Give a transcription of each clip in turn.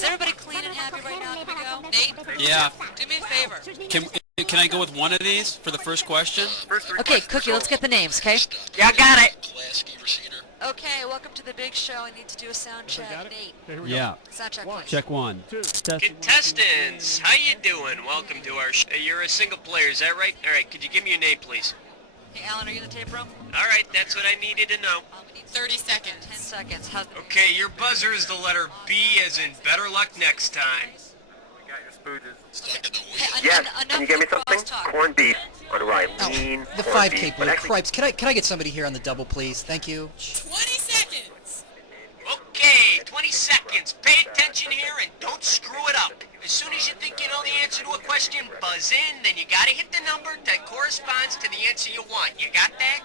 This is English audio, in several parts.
Is everybody clean and happy right now? Can we go? Nate? Yeah. Do me a favor. Can I go with one of these for the first question? Okay, Cookie, let's get the names, okay? Yeah, I got it. Okay, welcome to the big show. I need to do a sound check. Nate. Yeah. Sound check, please. Check one. Contestants, how you doing? Welcome to our show. You're a single player, is that right? All right, could you give me your name, please? Hey, Alan, are you in the tape room? All right, that's what I needed to know. We need 30 seconds. 10 seconds. Okay, your buzzer is the letter B as in better luck next time. We got your spooges. Hey, Yes, can you give me something? Corned beef on rye. Lean The corned 5K beef. blue. But actually, Cripes, can I get somebody here on the double, please? Thank you. 20 seconds. Okay, 20 seconds. Pay attention here and don't screw it up. As soon as you think you know the answer to a question, buzz in, then you gotta hit the number that corresponds to the answer you want. You got that?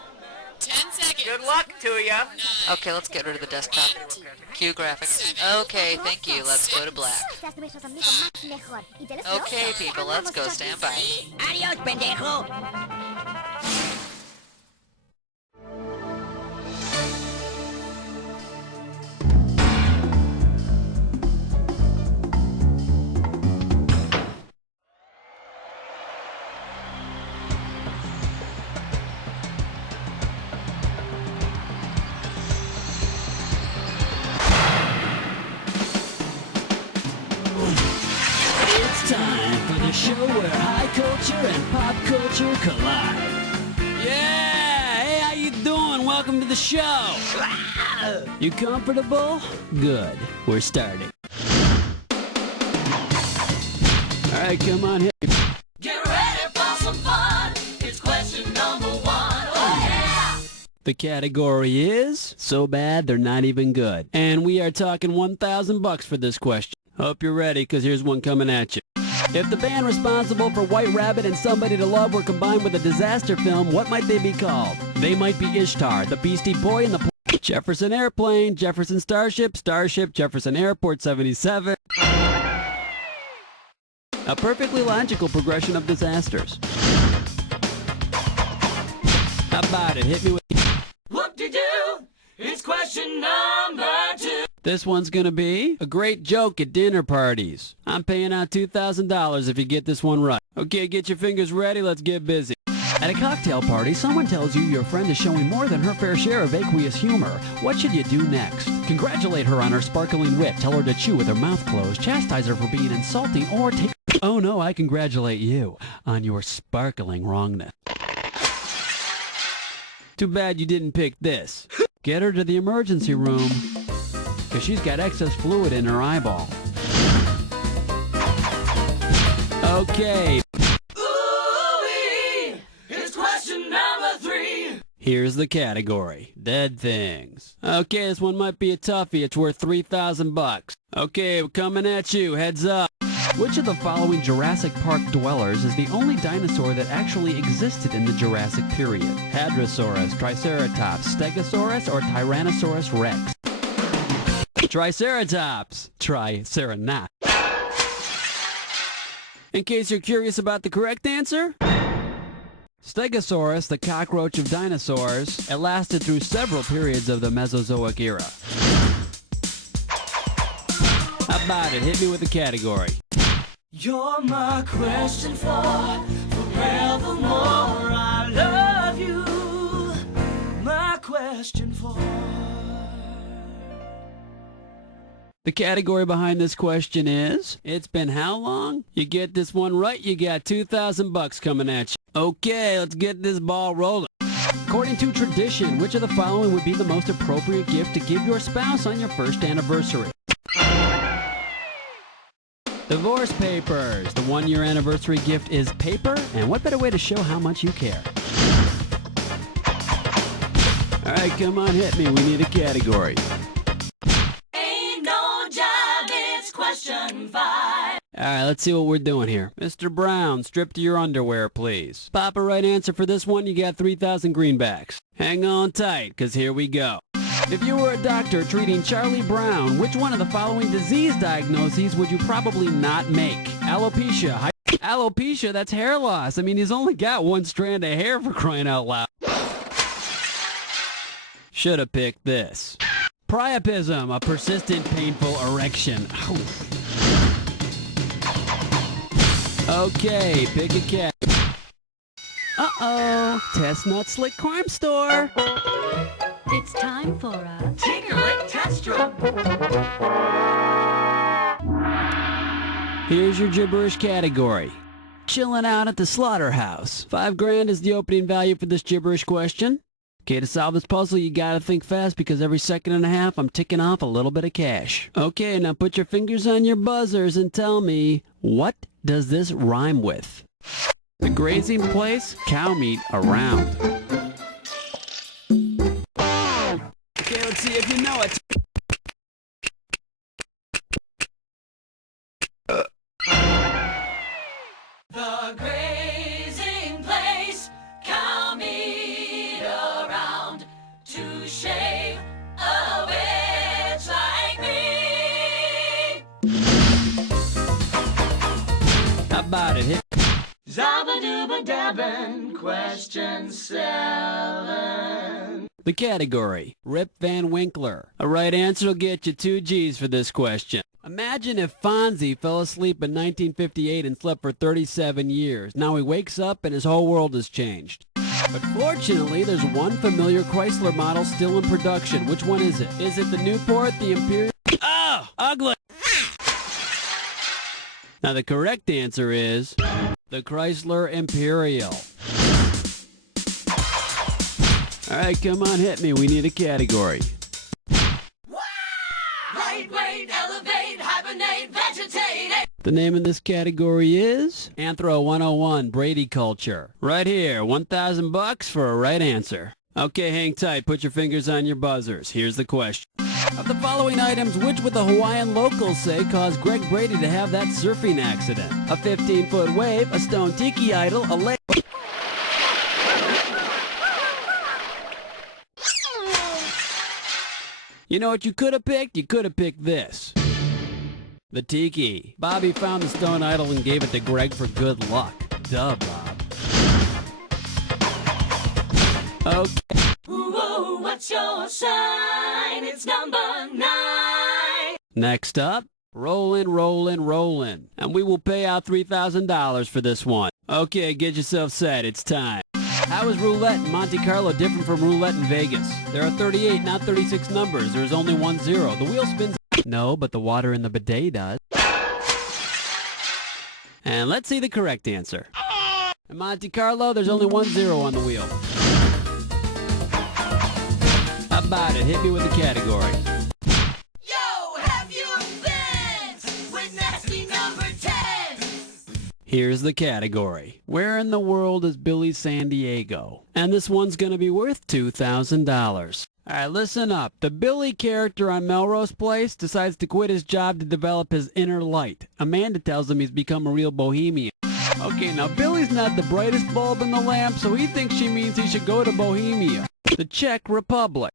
10 seconds. Good luck to you. Okay, let's get rid of the desktop. Cue graphics. Okay, thank you. Let's go to black. Okay, people, let's go. Stand by. Adiós, pendejo. It's time for the show where high culture and pop culture collide. Yeah! Hey, how you doing? Welcome to the show. You comfortable? Good. We're starting. All right, come on, hit me. Get ready for some fun. It's question number 1. Oh yeah! The category is so bad they're not even good. And we are talking $1,000 for this question. Hope you're ready, because here's one coming at you. If the band responsible for White Rabbit and Somebody to Love were combined with a disaster film, what might they be called? They might be Ishtar, the Beastie Boy, and the Jefferson Airplane, Jefferson Starship, Jefferson Airport 77. A perfectly logical progression of disasters. How about it? Hit me with... Whoop-de-doo. It's question number 2. This one's gonna be a great joke at dinner parties. I'm paying out $2,000 if you get this one right. Okay, get your fingers ready, let's get busy. At a cocktail party, someone tells you your friend is showing more than her fair share of aqueous humor. What should you do next? Congratulate her on her sparkling wit, tell her to chew with her mouth closed, chastise her for being insulting, or take... Oh no, I congratulate you on your sparkling wrongness. Too bad you didn't pick this. Get her to the emergency room, because she's got excess fluid in her eyeball. Okay. Ooh-wee. It's question number 3. Here's the category. Dead things. Okay, this one might be a toughie. It's worth $3,000. Okay, we're coming at you. Heads up. Which of the following Jurassic Park dwellers is the only dinosaur that actually existed in the Jurassic period? Hadrosaurus, Triceratops, Stegosaurus, or Tyrannosaurus Rex? Triceratops. Triceranot. In case you're curious about the correct answer, Stegosaurus, the cockroach of dinosaurs, it lasted through several periods of the Mesozoic era. How about it? Hit me with the category. You're my question for forevermore. I love you. My question for... The category behind this question is, it's been how long? You get this one right, you got $2,000 coming at you. Okay, let's get this ball rolling. According to tradition, which of the following would be the most appropriate gift to give your spouse on your first anniversary? Divorce papers. The 1-year anniversary gift is paper, and what better way to show how much you care? All right, come on, hit me. We need a category. Ain't no job, it's question 5. All right, let's see what we're doing here. Mr. Brown, strip to your underwear, please. Pop a right answer for this one, you got 3,000 greenbacks. Hang on tight, because here we go. If you were a doctor treating Charlie Brown, which one of the following disease diagnoses would you probably not make? Alopecia. Alopecia, that's hair loss. I mean, he's only got one strand of hair, for crying out loud. Should have picked this. Priapism, a persistent, painful erection. Okay, pick a cat. Uh-oh, Chestnut Slick Crime Store. It's time for a Tinker-Lick test room. Here's your gibberish category. Chilling out at the slaughterhouse. $5,000 is the opening value for this gibberish question. Okay, to solve this puzzle, you gotta think fast because every second and a half, I'm ticking off a little bit of cash. Okay, now put your fingers on your buzzers and tell me, what does this rhyme with? The grazing place, cow meat around. Okay, let's see if you know it. The grazing place, cow meat around to shave a witch like me. How about it? Hit. Zabba-dooba-dabbin', question 7. The category, Rip Van Winkler. A right answer will get you 2 G's for this question. Imagine if Fonzie fell asleep in 1958 and slept for 37 years. Now he wakes up and his whole world has changed. But fortunately, there's one familiar Chrysler model still in production. Which one is it? Is it the Newport, the Imperial? Oh, ugly! Now the correct answer is the Chrysler Imperial. All right, come on, hit me. We need a category. Light weight, elevate, hibernate, vegetate. The name of this category is Anthro 101 Brady Culture. Right here, $1,000 for a right answer. Okay, hang tight. Put your fingers on your buzzers. Here's the question. Of the following items, which would the Hawaiian locals say caused Greg Brady to have that surfing accident? A 15-foot wave, a stone tiki idol, a lake... You know what you could have picked? You could have picked this. The tiki. Bobby found the stone idol and gave it to Greg for good luck. Duh, Bob. Okay. Ooh, what's your sign? It's number 9. Next up, rollin', rollin', rollin'. And we will pay out $3,000 for this one. Okay, get yourself set. It's time. How is roulette in Monte Carlo different from roulette in Vegas? There are 38, not 36 numbers. There is only 1 0. The wheel spins... No, but the water in the bidet does. And let's see the correct answer. In Monte Carlo, there's only 1 0 on the wheel. How about it? Hit me with the category. Yo, have you been with nasty number 10? Here's the category. Where in the world is Billy San Diego? And this one's going to be worth $2,000. All right, listen up. The Billy character on Melrose Place decides to quit his job to develop his inner light. Amanda tells him he's become a real bohemian. Okay, now Billy's not the brightest bulb in the lamp, so he thinks she means he should go to Bohemia, the Czech Republic.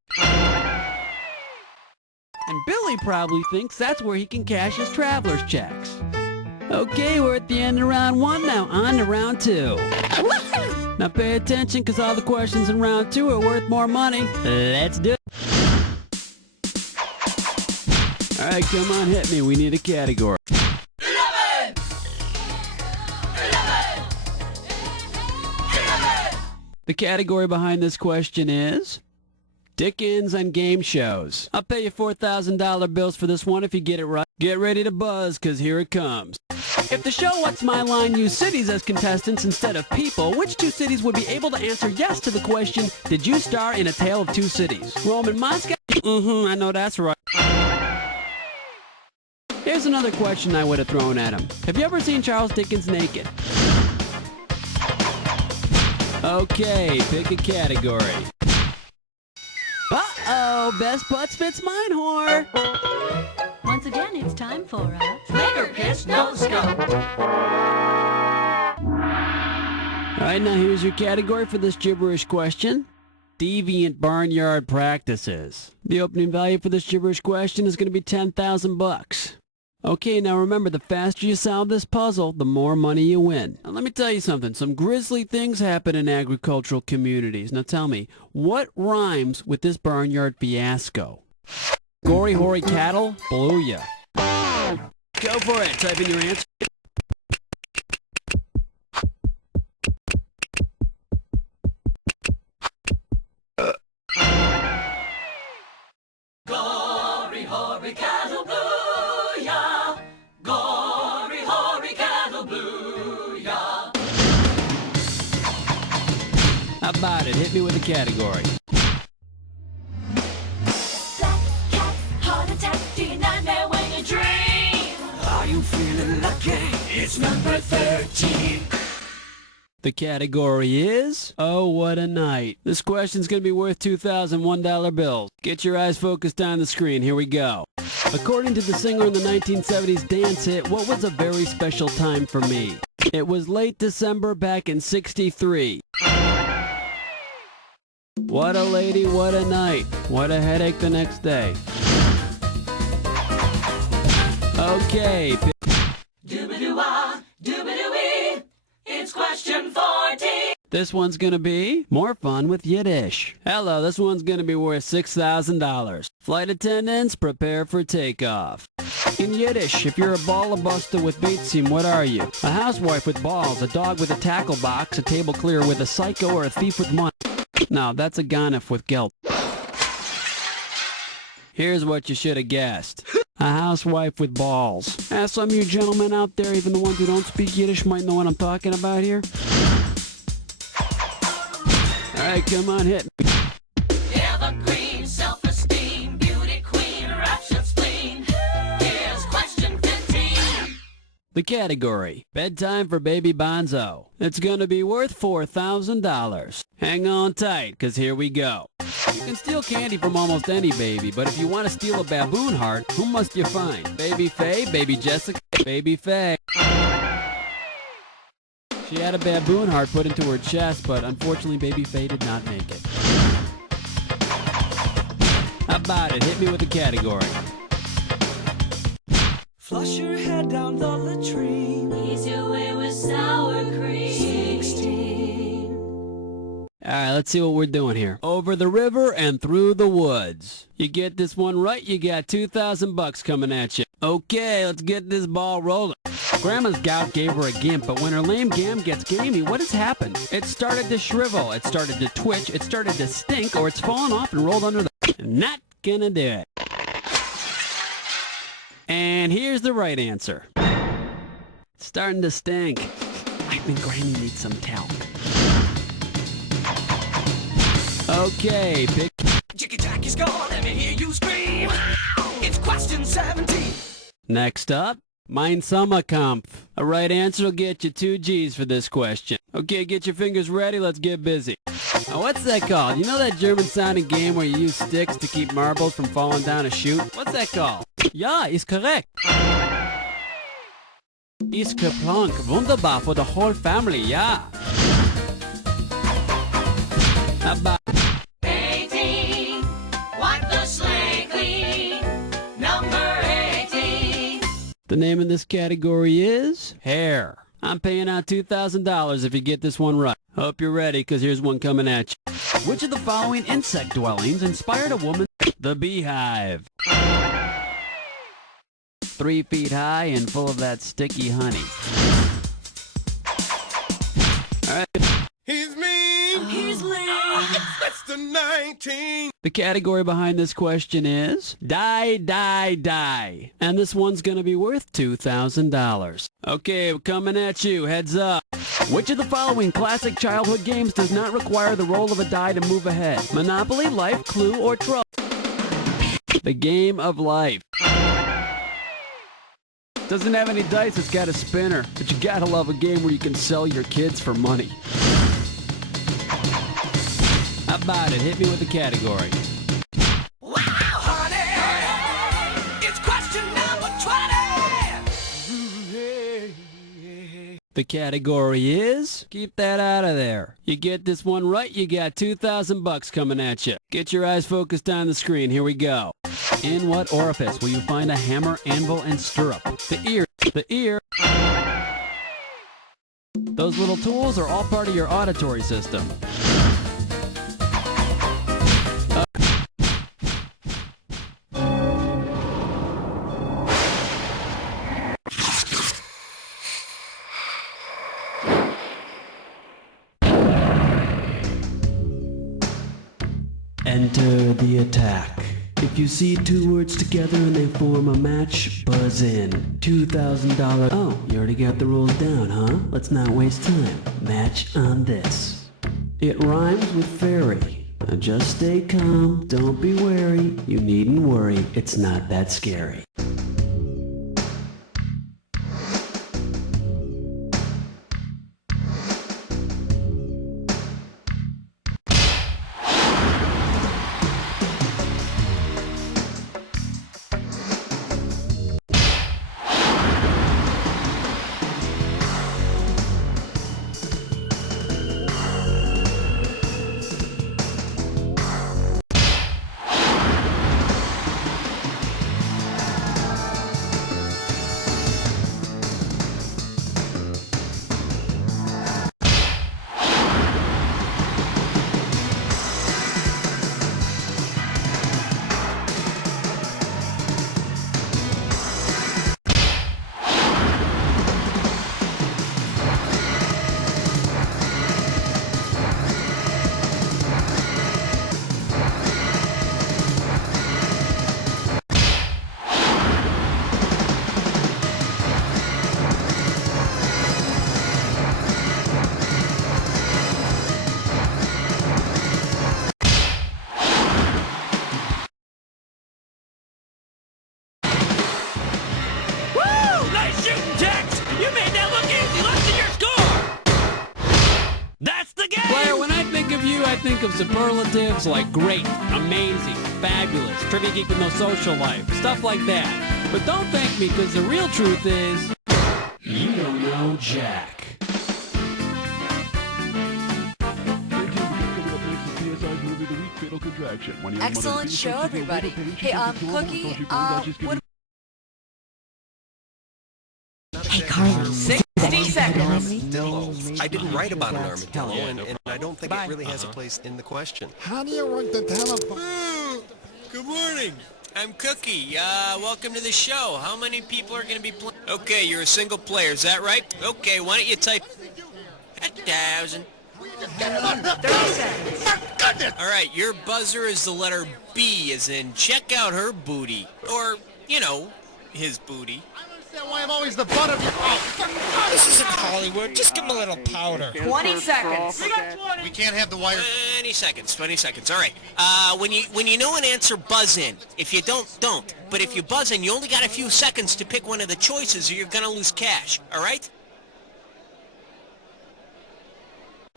And Billy probably thinks that's where he can cash his traveler's checks. Okay, we're at the end of round 1 now. On to round 2. Now pay attention, because all the questions in round 2 are worth more money. Let's do it. All right, come on, hit me. We need a category. 11! 11! 11! The category behind this question is Dickens and game shows. I'll pay you $4,000 bills for this one if you get it right. Get ready to buzz, because here it comes. If the show What's My Line used cities as contestants instead of people, which 2 cities would be able to answer yes to the question, did you star in A Tale of Two Cities? Rome and Moscow? I know that's right. Here's another question I would have thrown at him. Have you ever seen Charles Dickens naked? Okay, pick a category. Uh-oh, best butts fits mine, whore. Once again, it's time for a Finger pitch, no scope. All right, now here's your category for this gibberish question. Deviant barnyard practices. The opening value for this gibberish question is going to be $10,000. Okay, now remember, the faster you solve this puzzle, the more money you win. Now let me tell you something. Some grisly things happen in agricultural communities. Now tell me, what rhymes with this barnyard fiasco? Gory, hoary cattle? Blew ya. Go for it. Type in your answer. hori cattle booyah. Gory, hori cattle booyah. How about it? Hit me with a category. Black cat, heart attack, do you nightmare when you dream? Are you feeling lucky? It's number 13. The category is, oh, what a night. This question's going to be worth $2,001 bills. Get your eyes focused on the screen. Here we go. According to the singer in the 1970s dance hit, what was a very special time for me? It was late December back in '63. What a lady, what a night. What a headache the next day. Okay. Doobadoo-wah, doobadoo-wee. It's question 14. This one's gonna be more fun with Yiddish. Hello, this one's gonna be worth $6,000. Flight attendants, prepare for takeoff. In Yiddish, if you're a baller buster with Beatsim, what are you? A housewife with balls, a dog with a tackle box, a table clearer with a psycho, or a thief with money? No, that's a ganef with gelt. Here's what you should have guessed. A housewife with balls. Some of you gentlemen out there, even the ones who don't speak Yiddish, might know what I'm talking about here. Alright, come on, hit me. Evergreen, self-esteem, beauty queen, rapture spleen. Here's question 15. The category, bedtime for baby Bonzo. It's gonna be worth $4,000. Hang on tight, cause here we go. You can steal candy from almost any baby, but if you want to steal a baboon heart, who must you find? Baby Faye, Baby Jessica, Baby Faye. She had a baboon heart put into her chest, but unfortunately Baby Faye did not make it. How about it? Hit me with a category. Flush your head down the latrine. Ease your way with sour cream. 16. Alright, let's see what we're doing here. Over the river and through the woods. You get this one right, you got $2,000 coming at you. Okay, let's get this ball rolling. Grandma's gout gave her a gimp, but when her lame gam gets gamey, what has happened? It started to shrivel, it started to twitch, it started to stink, or it's fallen off and rolled under the... Not gonna do it. And here's the right answer. It's starting to stink. I think Granny needs some talc. Okay, pick. Jiggy Jacky's gone, let me hear you scream. It's question 17. Next up, Mein Sommerkampf. A right answer will get you 2 G's for this question. Okay, get your fingers ready, let's get busy. Now, what's that called? You know that German-sounding game where you use sticks to keep marbles from falling down a chute? What's that called? Ja, ist korrekt. Ist geplant. Wunderbar for the whole family, yeah. How about 18. Wipe the slate clean. Number 18. the name of this category is hair. I'm paying out $2,000 if you get this one right. Hope you're ready, because here's one coming at you. Which of the following insect dwellings inspired a woman? The beehive. 3 feet high and full of that sticky honey. All right. He's mean. He's lame. That's the 19. The category behind this question is die, die, die. And this one's going to be worth $2,000. Okay, coming at you. Heads up. Which of the following classic childhood games does not require the roll of a die to move ahead? Monopoly, Life, Clue, or Trouble? The game of life. Doesn't have any dice, it's got a spinner. But you gotta love a game where you can sell your kids for money. How about it? Hit me with a category. Wow, honey, it's question number 20. The category is keep that out of there. You get this one right, you got $2,000 coming at you. Get your eyes focused on the screen. Here we go. In what orifice will you find a hammer, anvil, and stirrup? The ear. The ear. Those little tools are all part of your auditory system. Enter the attack. If you see two words together and they form a match, buzz in. $2,000. Oh, you already got the rules down, huh? Let's not waste time. Match on this. It rhymes with fairy. Now just stay calm, don't be wary. You needn't worry, it's not that scary. I think of superlatives like great, amazing, fabulous, trivia geek with no social life, stuff like that. But don't thank me, because the real truth is, you don't know Jack. Excellent show, everybody. Hey, Cookie, what... Hey, Carlos. 60 seconds. Armadillo. I didn't write about an armadillo, and I don't think it really has a place in the question. How do you work the telephone? Good morning. I'm Cookie. Welcome to the show. How many people are going to be playing? Okay, you're a single player. Is that right? Okay, why don't you type 1,000. 30 seconds. For goodness! All right, your buzzer is the letter B, as in check out her booty. Or, you know, his booty. Why I'm always the butt of your... Oh, this isn't Hollywood. Just give him a little powder. 20 seconds. We can't have the wire... 20 seconds. 20 seconds. All right. When you know an answer, buzz in. If you don't. But if you buzz in, you only got a few seconds to pick one of the choices, or you're gonna lose cash. All right?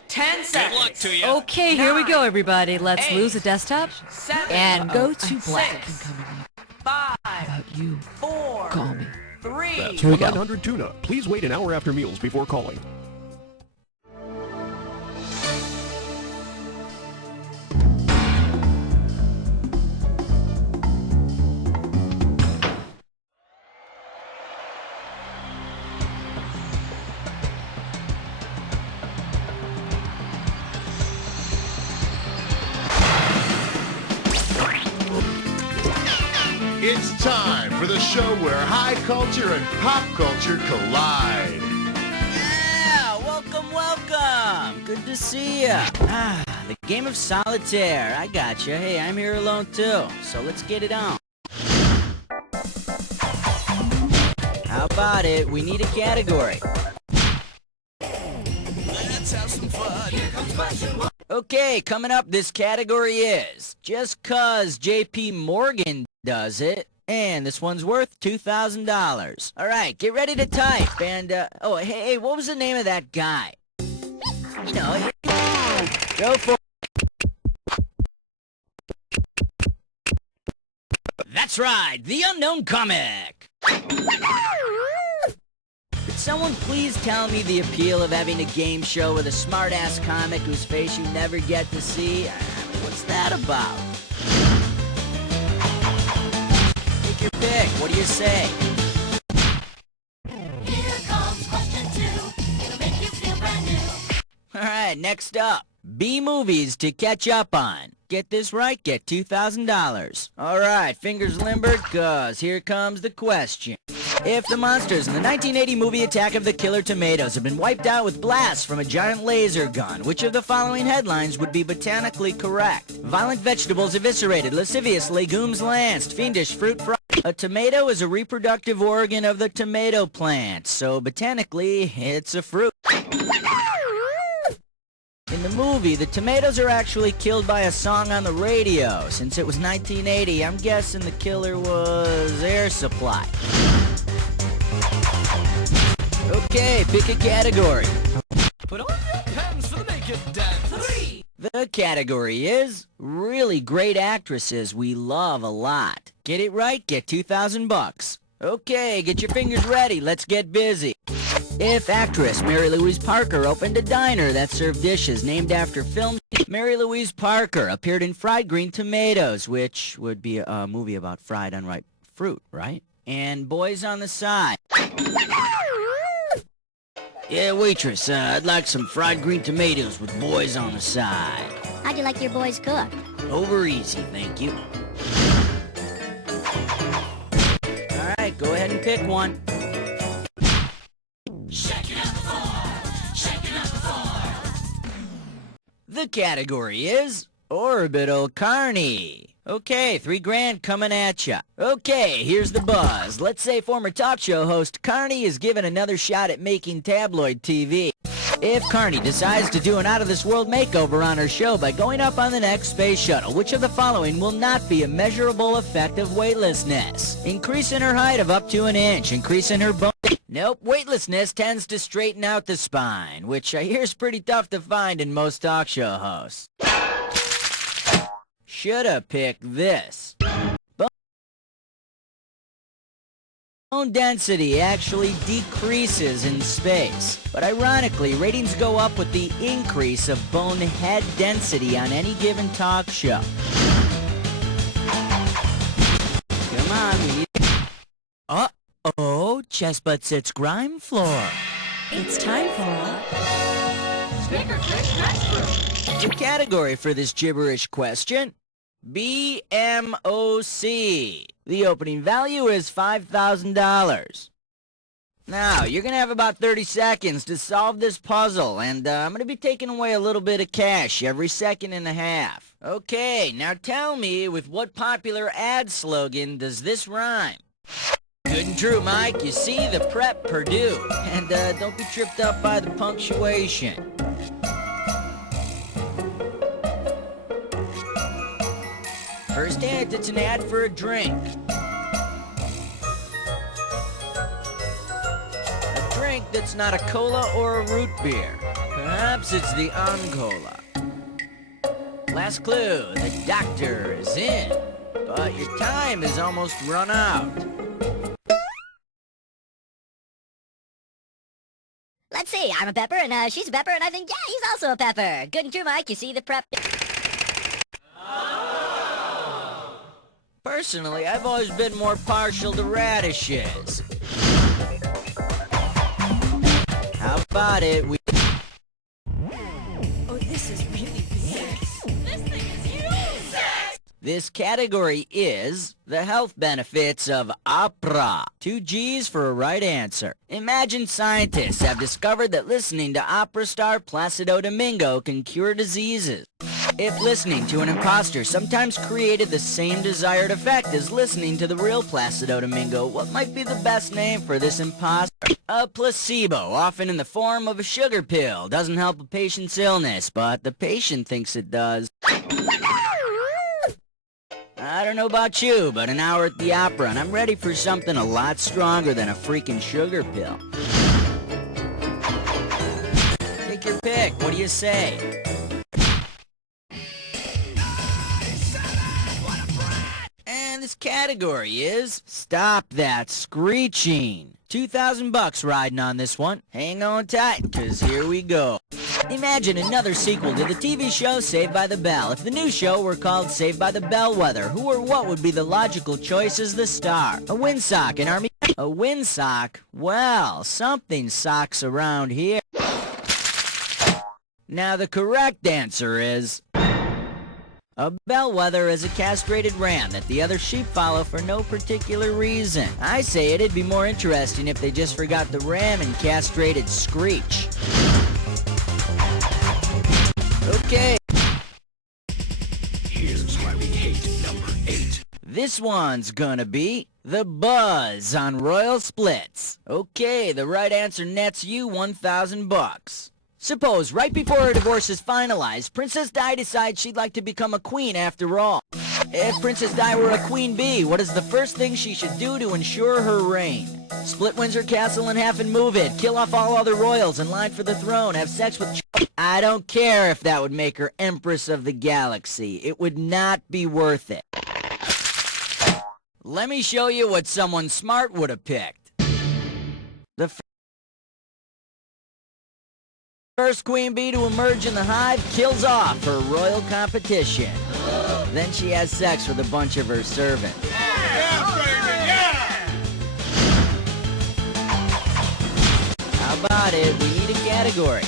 10 seconds. Good luck to you. Okay, here we go, everybody. Let's lose a desktop 7, and go to black. 6, 5, About you. 4, Call me. 3. Here we go. 900 tuna. Please wait an hour after meals before calling. It's time for the show where high culture and pop culture collide. Yeah, welcome. Good to see ya. The game of solitaire. I gotcha. Hey, I'm here alone too, so let's get it on. How about it? We need a category. Let's have some fun. Here comes question one. Okay, coming up, this category is Just 'Cause JP Morgan Does It. And this one's worth $2,000. All right, get ready to type. And, oh, hey, what was the name of that guy? You know, go for it. That's right, the Unknown Comic. Could someone please tell me the appeal of having a game show with a smart-ass comic whose face you never get to see? I mean, what's that about? Take your pick. What do you say? Here comes question 2. It'll make you feel brand new. All right, next up. B movies to catch up on. Get this right, get $2,000. All right, fingers limbered, 'cause here comes the question. If the monsters in the 1980 movie Attack of the Killer Tomatoes have been wiped out with blasts from a giant laser gun, which of the following headlines would be botanically correct? Violent vegetables eviscerated, lascivious legumes lanced, fiendish fruit fried. A tomato is a reproductive organ of the tomato plant, so botanically, it's a fruit. In the movie, the tomatoes are actually killed by a song on the radio. Since it was 1980, I'm guessing the killer was Air Supply. Okay, pick a category. Put on your pants for the naked dance. 3. The category is really great actresses we love a lot. Get it right, get $2,000. Okay, get your fingers ready, let's get busy. If actress Mary Louise Parker opened a diner that served dishes named after film, Mary Louise Parker appeared in Fried Green Tomatoes, which would be a movie about fried unripe fruit, right? And Boys on the Side. Yeah, waitress, I'd like some fried green tomatoes with boys on the side. How'd you like your boys cooked? Over easy, thank you. Alright, go ahead and pick one. Shaking up the floor, shaking up the floor. The category is Orbital Carney. Okay, $3,000 coming at ya. Okay, here's the buzz. Let's say former talk show host Carney is given another shot at making tabloid TV. If Carney decides to do an out-of-this-world makeover on her show by going up on the next space shuttle, which of the following will not be a measurable effect of weightlessness? Increase in her height of up to an inch, increase in her bone... Nope, weightlessness tends to straighten out the spine, which I hear is pretty tough to find in most talk show hosts. Shoulda picked this. Bone density actually decreases in space, but ironically, ratings go up with the increase of bone head density on any given talk show. Come on, we need... Uh-oh, chest butt sits grime floor. It's time for a... Sticker trick restroom. The category for this gibberish question... BMOC. The opening value is $5,000. Now, you're going to have about 30 seconds to solve this puzzle, and I'm going to be taking away a little bit of cash every second and a half. Okay, now tell me, with what popular ad slogan does this rhyme? Good and true, Mike. You see, the prep Purdue. And don't be tripped up by the punctuation. First hint, it's an ad for a drink. A drink that's not a cola or a root beer. Perhaps it's the Oncola. Last clue, the doctor is in, but your time is almost run out. Let's see, I'm a pepper, and she's a pepper, and I think, yeah, he's also a pepper. Good and true, Mike, you see the prep... Personally, I've always been more partial to radishes. How about it? Oh, this is really big. This thing is huge. This category is the health benefits of opera. 2 G's for a right answer. Imagine scientists have discovered that listening to opera star Placido Domingo can cure diseases. If listening to an imposter sometimes created the same desired effect as listening to the real Placido Domingo, what might be the best name for this imposter? A placebo, often in the form of a sugar pill, doesn't help a patient's illness, but the patient thinks it does. I don't know about you, but an hour at the opera, and I'm ready for something a lot stronger than a freaking sugar pill. Take your pick, what do you say? And this category is Stop That Screeching. $2,000 riding on this one. Hang on tight, cause here we go. Imagine another sequel to the TV show Saved by the Bell. If the new show were called Saved by the Bellwether, who or what would be the logical choice as the star? A windsock, an army... A windsock? Well, something socks around here. Now the correct answer is... A bellwether is a castrated ram that the other sheep follow for no particular reason. I say it'd be more interesting if they just forgot the ram and castrated Screech. Okay. Here's why we hate number 8. This one's gonna be the Buzz on Royal Splits. Okay, the right answer nets you $1,000. Suppose right before her divorce is finalized, Princess Di decides she'd like to become a queen after all. If Princess Di were a queen bee, what is the first thing she should do to ensure her reign? Split Windsor Castle in half and move it, kill off all other royals in line for the throne, have sex with I don't care if that would make her Empress of the Galaxy. It would not be worth it. Let me show you what someone smart would have picked. The first queen bee to emerge in the hive kills off her royal competition. Then she has sex with a bunch of her servants. Yeah, baby, yeah! How about it? We need a category.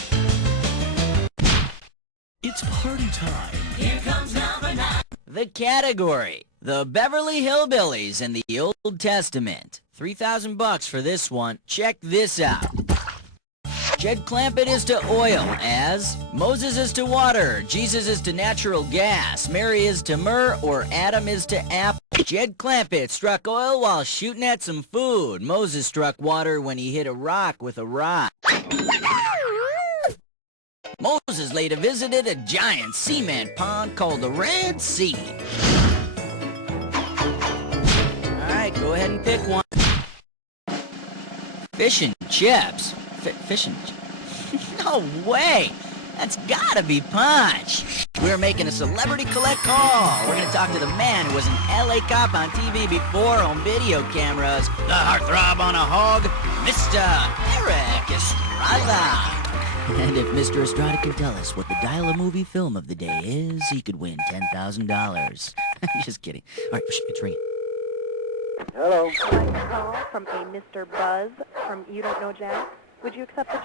It's party time. Here comes number 9. The category. The Beverly Hillbillies in the Old Testament. $3,000 for this one. Check this out. Jed Clampett is to oil as Moses is to water, Jesus is to natural gas, Mary is to myrrh, or Adam is to apple. Jed Clampett struck oil while shooting at some food. Moses struck water when he hit a rock with a rock. Moses later visited a giant cement pond called the Red Sea. Alright, go ahead and pick one. Fish and chips. Fish and chips? No way! That's gotta be Punch. We're making a celebrity collect call. We're gonna talk to the man who was an LA cop on TV before home video cameras. The heartthrob on a hog, Mr. Eric Estrada. And if Mr. Estrada can tell us what the Dial-A-Movie film of the day is, he could win $10,000. Just kidding. All right, it's ringing. Hello. I'd like to call from a Mr. Buzz from You Don't Know Jack. Would you accept the...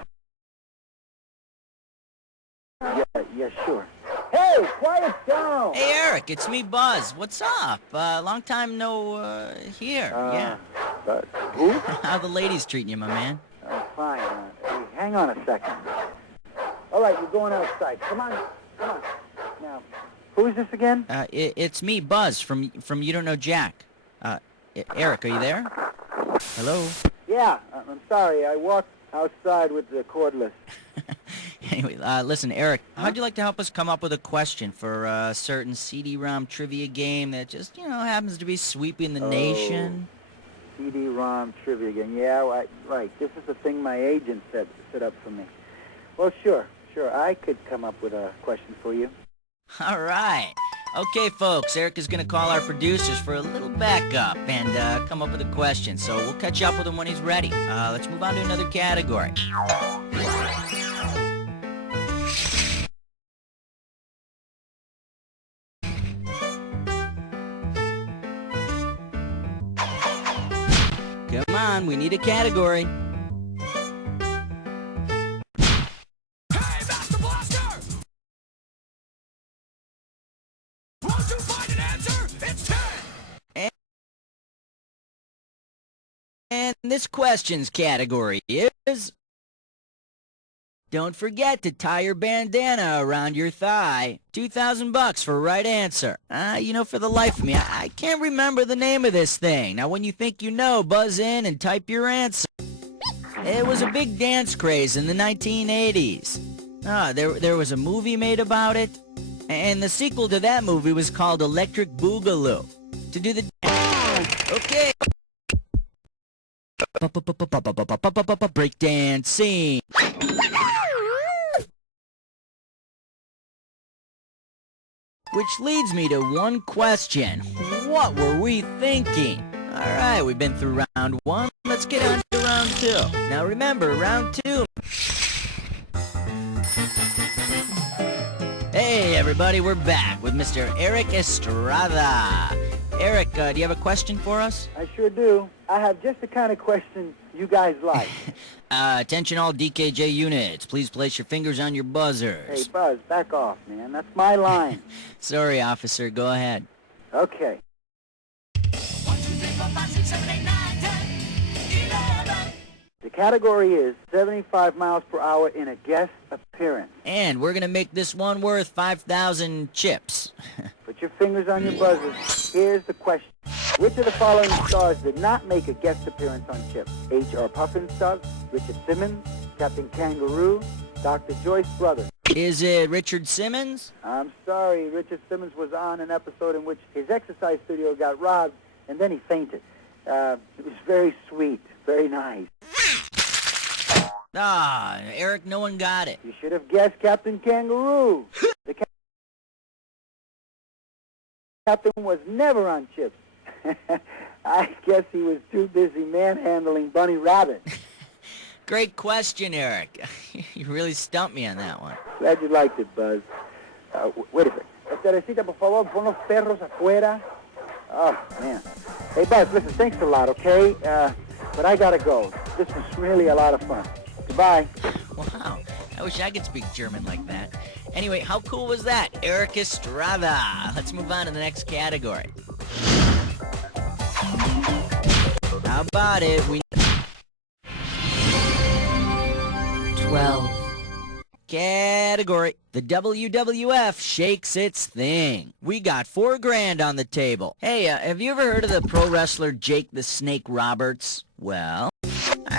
Yeah, sure. Hey, quiet down! Hey, Eric, it's me, Buzz. What's up? Long time no, here. Yeah. Who? How the ladies treating you, my man? Fine. Hey, hang on a second. All right, you're going outside. Come on. Now, who is this again? It's me, Buzz, from You Don't Know Jack. Eric, are you there? Hello? Yeah, I'm sorry. I walked outside with the cordless. Anyway, listen, Eric, how'd you like to help us come up with a question for a certain CD-ROM trivia game that just, happens to be sweeping the nation? CD-ROM trivia game. Yeah, right. This is the thing my agent set up for me. Well, sure. I could come up with a question for you. All right. Okay, folks, Eric is going to call our producers for a little backup and come up with a question. So we'll catch up with him when he's ready. Let's move on to another category. Come on, we need a category. And this question's category is... Don't forget to tie your bandana around your thigh. $2,000 for right answer. For the life of me, I can't remember the name of this thing. Now, when you think you know, buzz in and type your answer. It was a big dance craze in the 1980s. There was a movie made about it, and the sequel to that movie was called Electric Boogaloo. To do the... Okay. Breakdancing. Which leads me to one question. What were we thinking? Alright, we've been through round 1. Let's get on to round 2. Now remember, round 2... Hey everybody, we're back with Mr. Eric Estrada. Eric, do you have a question for us? I sure do. I have just the kind of question you guys like. Attention all DKJ units. Please place your fingers on your buzzers. Hey, Buzz, back off, man. That's my line. Sorry, officer. Go ahead. Okay. The category is 75 miles per hour in a guest appearance. And we're going to make this one worth 5,000 chips. Put your fingers on your buzzers. Here's the question. Which of the following stars did not make a guest appearance on Chips? H.R. Pufnstuf, Richard Simmons, Captain Kangaroo, Dr. Joyce Brothers. Is it Richard Simmons? I'm sorry. Richard Simmons was on an episode in which his exercise studio got robbed, and then he fainted. It was very sweet, very nice. Ah, Eric, no one got it. You should have guessed Captain Kangaroo. The captain was never on Chips. I guess he was too busy manhandling Bunny Rabbit. Great question, Eric. You really stumped me on that one. Glad you liked it, Buzz. Wait a second. Teresita, por favor, pon los perros afuera. Oh, man. Hey, Buzz, listen, thanks a lot, okay? But I gotta go. This was really a lot of fun. Goodbye. Wow. I wish I could speak German like that. Anyway, how cool was that? Eric Estrada. Let's move on to the next category. How about it? 12. Category. The WWF shakes its thing. We got $4,000 on the table. Hey, have you ever heard of the pro wrestler Jake the Snake Roberts? Well,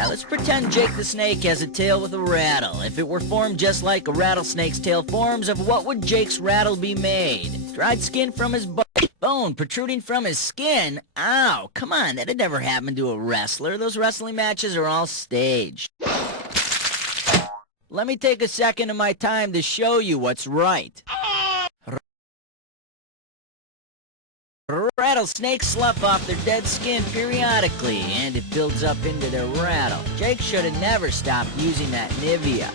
let's pretend Jake the Snake has a tail with a rattle. If it were formed just like a rattlesnake's tail forms, of what would Jake's rattle be made? Dried skin from his bone protruding from his skin? Ow, come on, that'd never happen to a wrestler. Those wrestling matches are all staged. Let me take a second of my time to show you what's right. Rattlesnakes slough off their dead skin periodically, and it builds up into their rattle. Jake should have never stopped using that Nivea.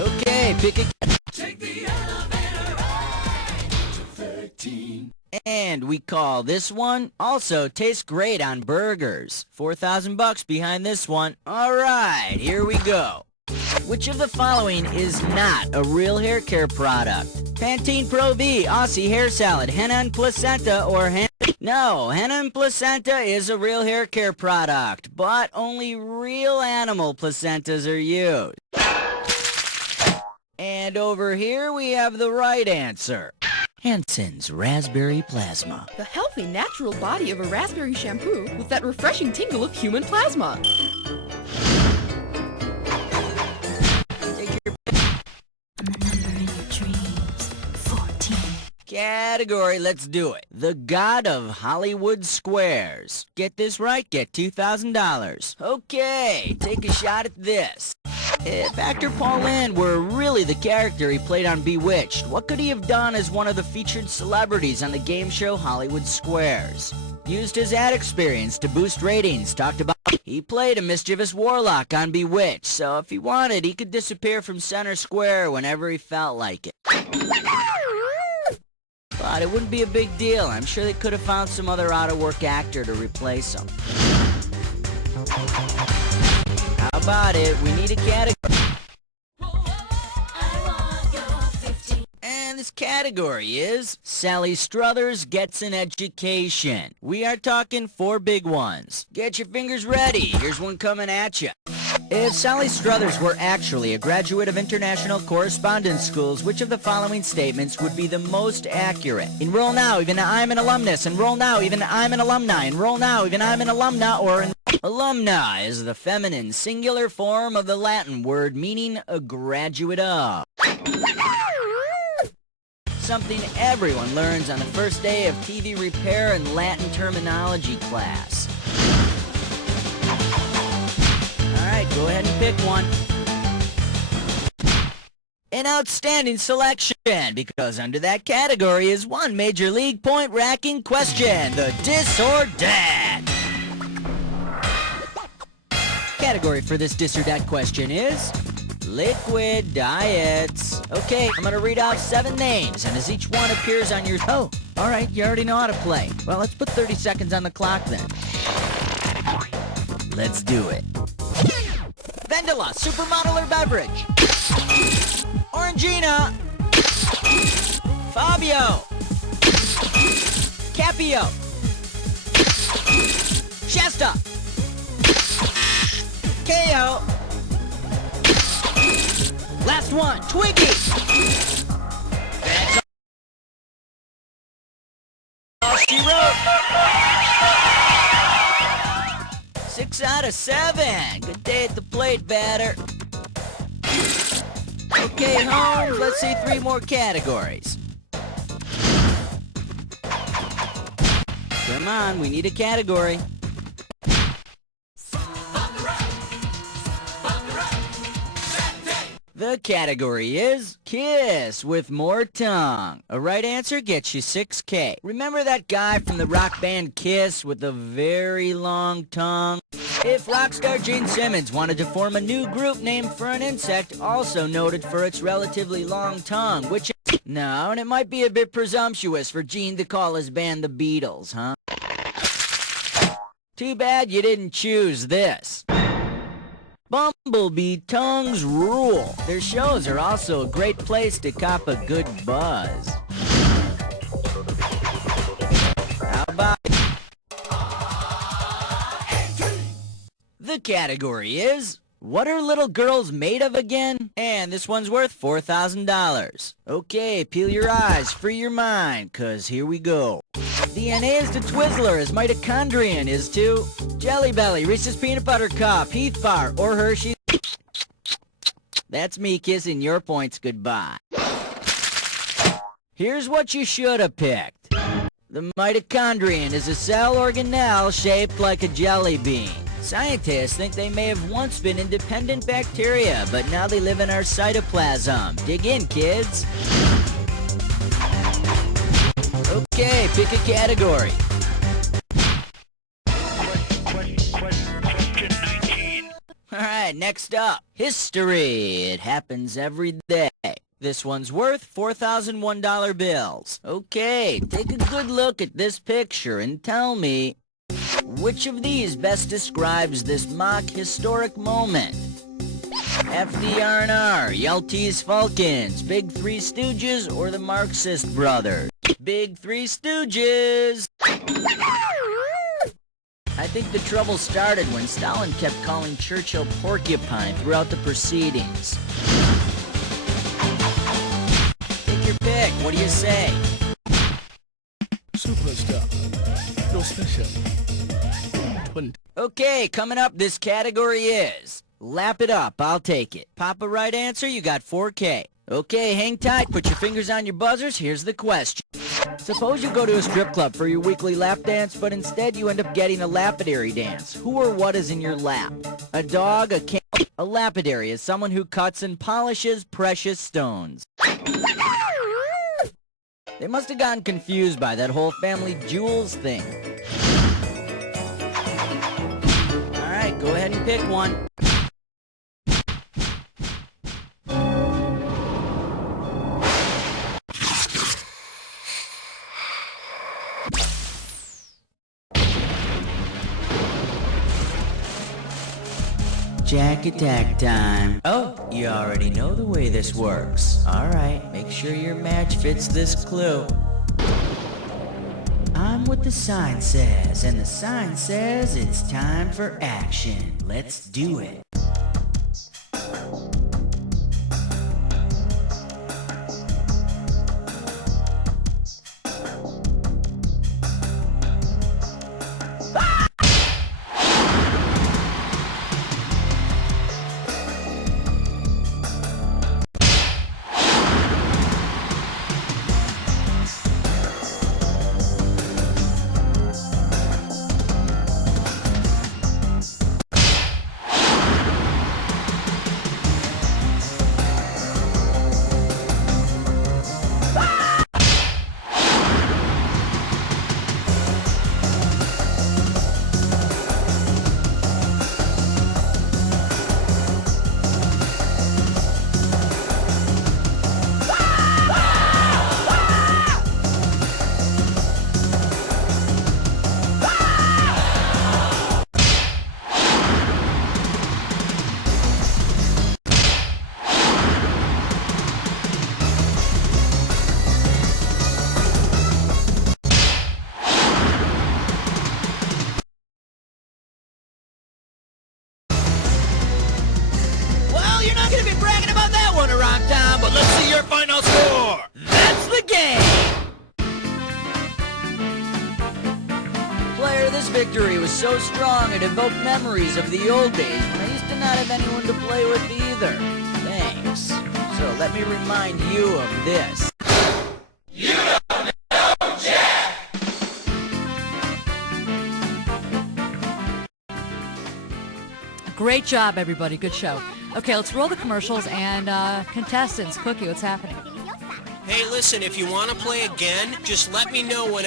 Okay, pick a... Take the elevator ride to 13. And we call this one. Also tastes great on burgers. $4,000 behind this one. All right, here we go. Which of the following is not a real hair care product? Pantene Pro V, Aussie hair salad, henna and placenta, or No, henna and placenta is a real hair care product, but only real animal placentas are used. And over here we have the right answer. Henson's Raspberry Plasma. The healthy, natural body of a raspberry shampoo with that refreshing tingle of human plasma. Category, let's do it. The God of Hollywood Squares. Get this right, get $2,000. Okay, take a shot at this. If actor Paul Lynde were really the character he played on Bewitched, what could he have done as one of the featured celebrities on the game show Hollywood Squares? Used his ad experience to boost ratings, talked about he played a mischievous warlock on Bewitched, so if he wanted, he could disappear from center square whenever he felt like it. But it wouldn't be a big deal. I'm sure they could have found some other out-of-work actor to replace him. How about it? We need a category. And this category is Sally Struthers Gets an Education. We are talking 4 big ones. Get your fingers ready. Here's one coming at you. If Sally Struthers were actually a graduate of international correspondence schools, which of the following statements would be the most accurate? Enroll now, even I'm an alumnus. Enroll now, even I'm an alumni. Enroll now, even I'm an alumna. Or alumna is the feminine singular form of the Latin word meaning a graduate of. Something everyone learns on the first day of TV repair and Latin terminology class. Alright, go ahead and pick one. An outstanding selection, because under that category is one major league point-racking question, the dis or dat. Category for this dis or dat question is liquid diets. Okay, I'm gonna read off 7 names, and as each one appears on your... Oh, alright, you already know how to play. Well, let's put 30 seconds on the clock then. Let's do it. Vendela, supermodel or beverage? Orangina. Fabio. Capio. Shasta. KO. Last one, Twiggy. That's all she wrote. 6 out of 7. Good day at the plate, batter. Okay, Holmes, let's see 3 more categories. Come on, we need a category. The category is Kiss with more tongue. A right answer gets you $6K. Remember that guy from the rock band Kiss with the very long tongue? If rock star Gene Simmons wanted to form a new group named for an insect also noted for its relatively long tongue, which is... No, and it might be a bit presumptuous for Gene to call his band the Beatles, huh? Too bad you didn't choose this. Bumblebee tongues rule. Their shows are also a great place to cop a good buzz. How about... The category is, what are little girls made of again? And this one's worth $4,000. Okay, peel your eyes, free your mind, cause here we go. DNA is to Twizzler as mitochondrion is to Jelly Belly, Reese's Peanut Butter Cup, Heath Bar, or Hershey's. That's me kissing your points goodbye. Here's what you should have picked. The mitochondrion is a cell organelle shaped like a jelly bean. Scientists think they may have once been independent bacteria, but now they live in our cytoplasm. Dig in, kids. Okay, pick a category. Question 19. Alright, next up. History. It happens every day. This one's worth $4,001 bills. Okay, take a good look at this picture and tell me, which of these best describes this mock historic moment? FDR&R, Yelties Falcons, Big Three Stooges, or the Marxist Brothers? Big Three Stooges! I think the trouble started when Stalin kept calling Churchill porcupine throughout the proceedings. Take your pick, what do you say? Superstar. No special. Okay, coming up, this category is... Lap it up, I'll take it. Pop a right answer, you got 4K. Okay, hang tight, put your fingers on your buzzers, here's the question. Suppose you go to a strip club for your weekly lap dance, but instead you end up getting a lapidary dance. Who or what is in your lap? A dog, a cat? A lapidary is someone who cuts and polishes precious stones. They must have gotten confused by that whole family jewels thing. Alright, go ahead and pick one. Jack attack time. Oh, you already know the way this works. Alright, make sure your match fits this clue. I'm what the sign says, and the sign says it's time for action. Let's do it. swear this victory was so strong it evoked memories of the old days when I used to not have anyone to play with either. Thanks. So let me remind you of this. You don't know Jack! Great job, everybody. Good show. Okay, let's roll the commercials and contestants. Cookie, what's happening? Hey, listen, if you want to play again, just let me know when.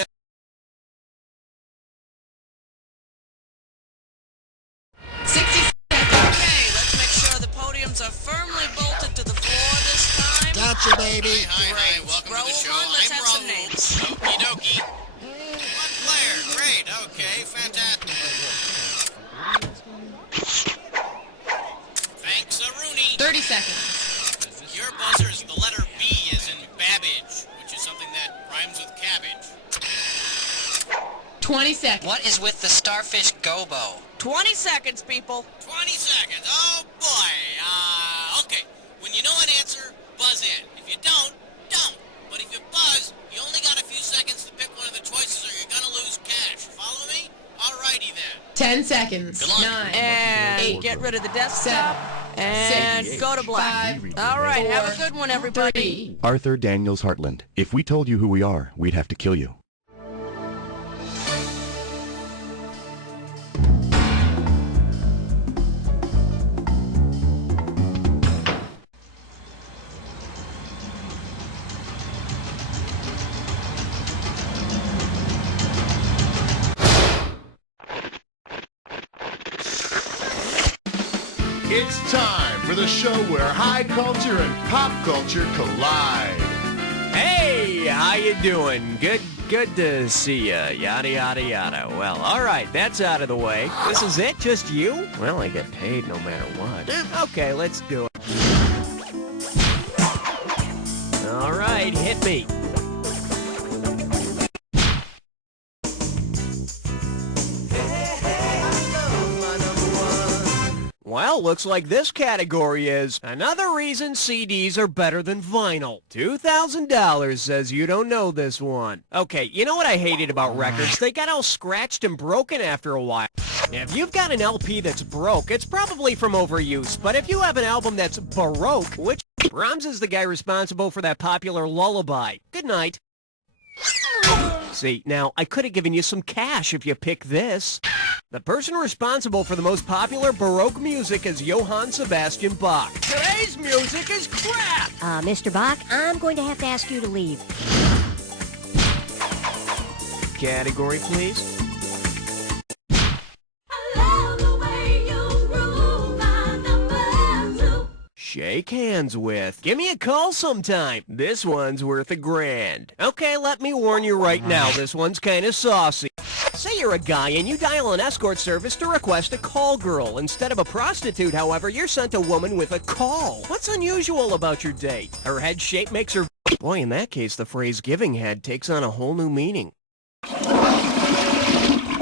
60 seconds. Okay, let's make sure the podiums are firmly bolted to the floor this time. Gotcha, baby. Hi, welcome to the show. Let's I'm have some names. Okie dokie. One player. Great. Okay, fantastic. Thanks, Rooney. 30 seconds. Your buzzer's the letter B as in Babbage, which is something that rhymes with cabbage. 20 seconds. What is with the starfish gobo? 20 seconds, people. 20 seconds. Oh, boy. Okay. When you know an answer, buzz in. If you don't, don't. But if you buzz, you only got a few seconds to pick one of the choices or you're going to lose cash. Follow me? Alrighty then. 10 seconds. Good luck. 9. And 8. get rid of the desktop. And 6, go to black. 5, All right, 4, have a good one, everybody. 3. Arthur Daniels Heartland. If we told you who we are, we'd have to kill you. It's time for the show where high culture and pop culture collide. Hey, how you doing? Good to see ya. Yada, yada, yada. Well, all right, that's out of the way. This is it? Just you? Well, I get paid no matter what. Okay, let's do it. All right, hit me. Well, looks like this category is another reason CDs are better than vinyl. $2,000 says you don't know this one. Okay, you know what I hated about records? They got all scratched and broken after a while. If you've got an LP that's broke, it's probably from overuse. But if you have an album that's baroque, which Brahms is the guy responsible for that popular lullaby. Good night. See, now, I could have given you some cash if you pick this. The person responsible for the most popular Baroque music is Johann Sebastian Bach. Today's music is crap! Mr. Bach, I'm going to have to ask you to leave. Category, please. Shake hands with. Give me a call sometime. This one's worth $1,000. Okay, let me warn you right now, this one's kind of saucy. Say you're a guy and you dial an escort service to request a call girl. Instead of a prostitute, however, you're sent a woman with a call. What's unusual about your date? Her head shape makes her... Boy, in that case, the phrase giving head takes on a whole new meaning.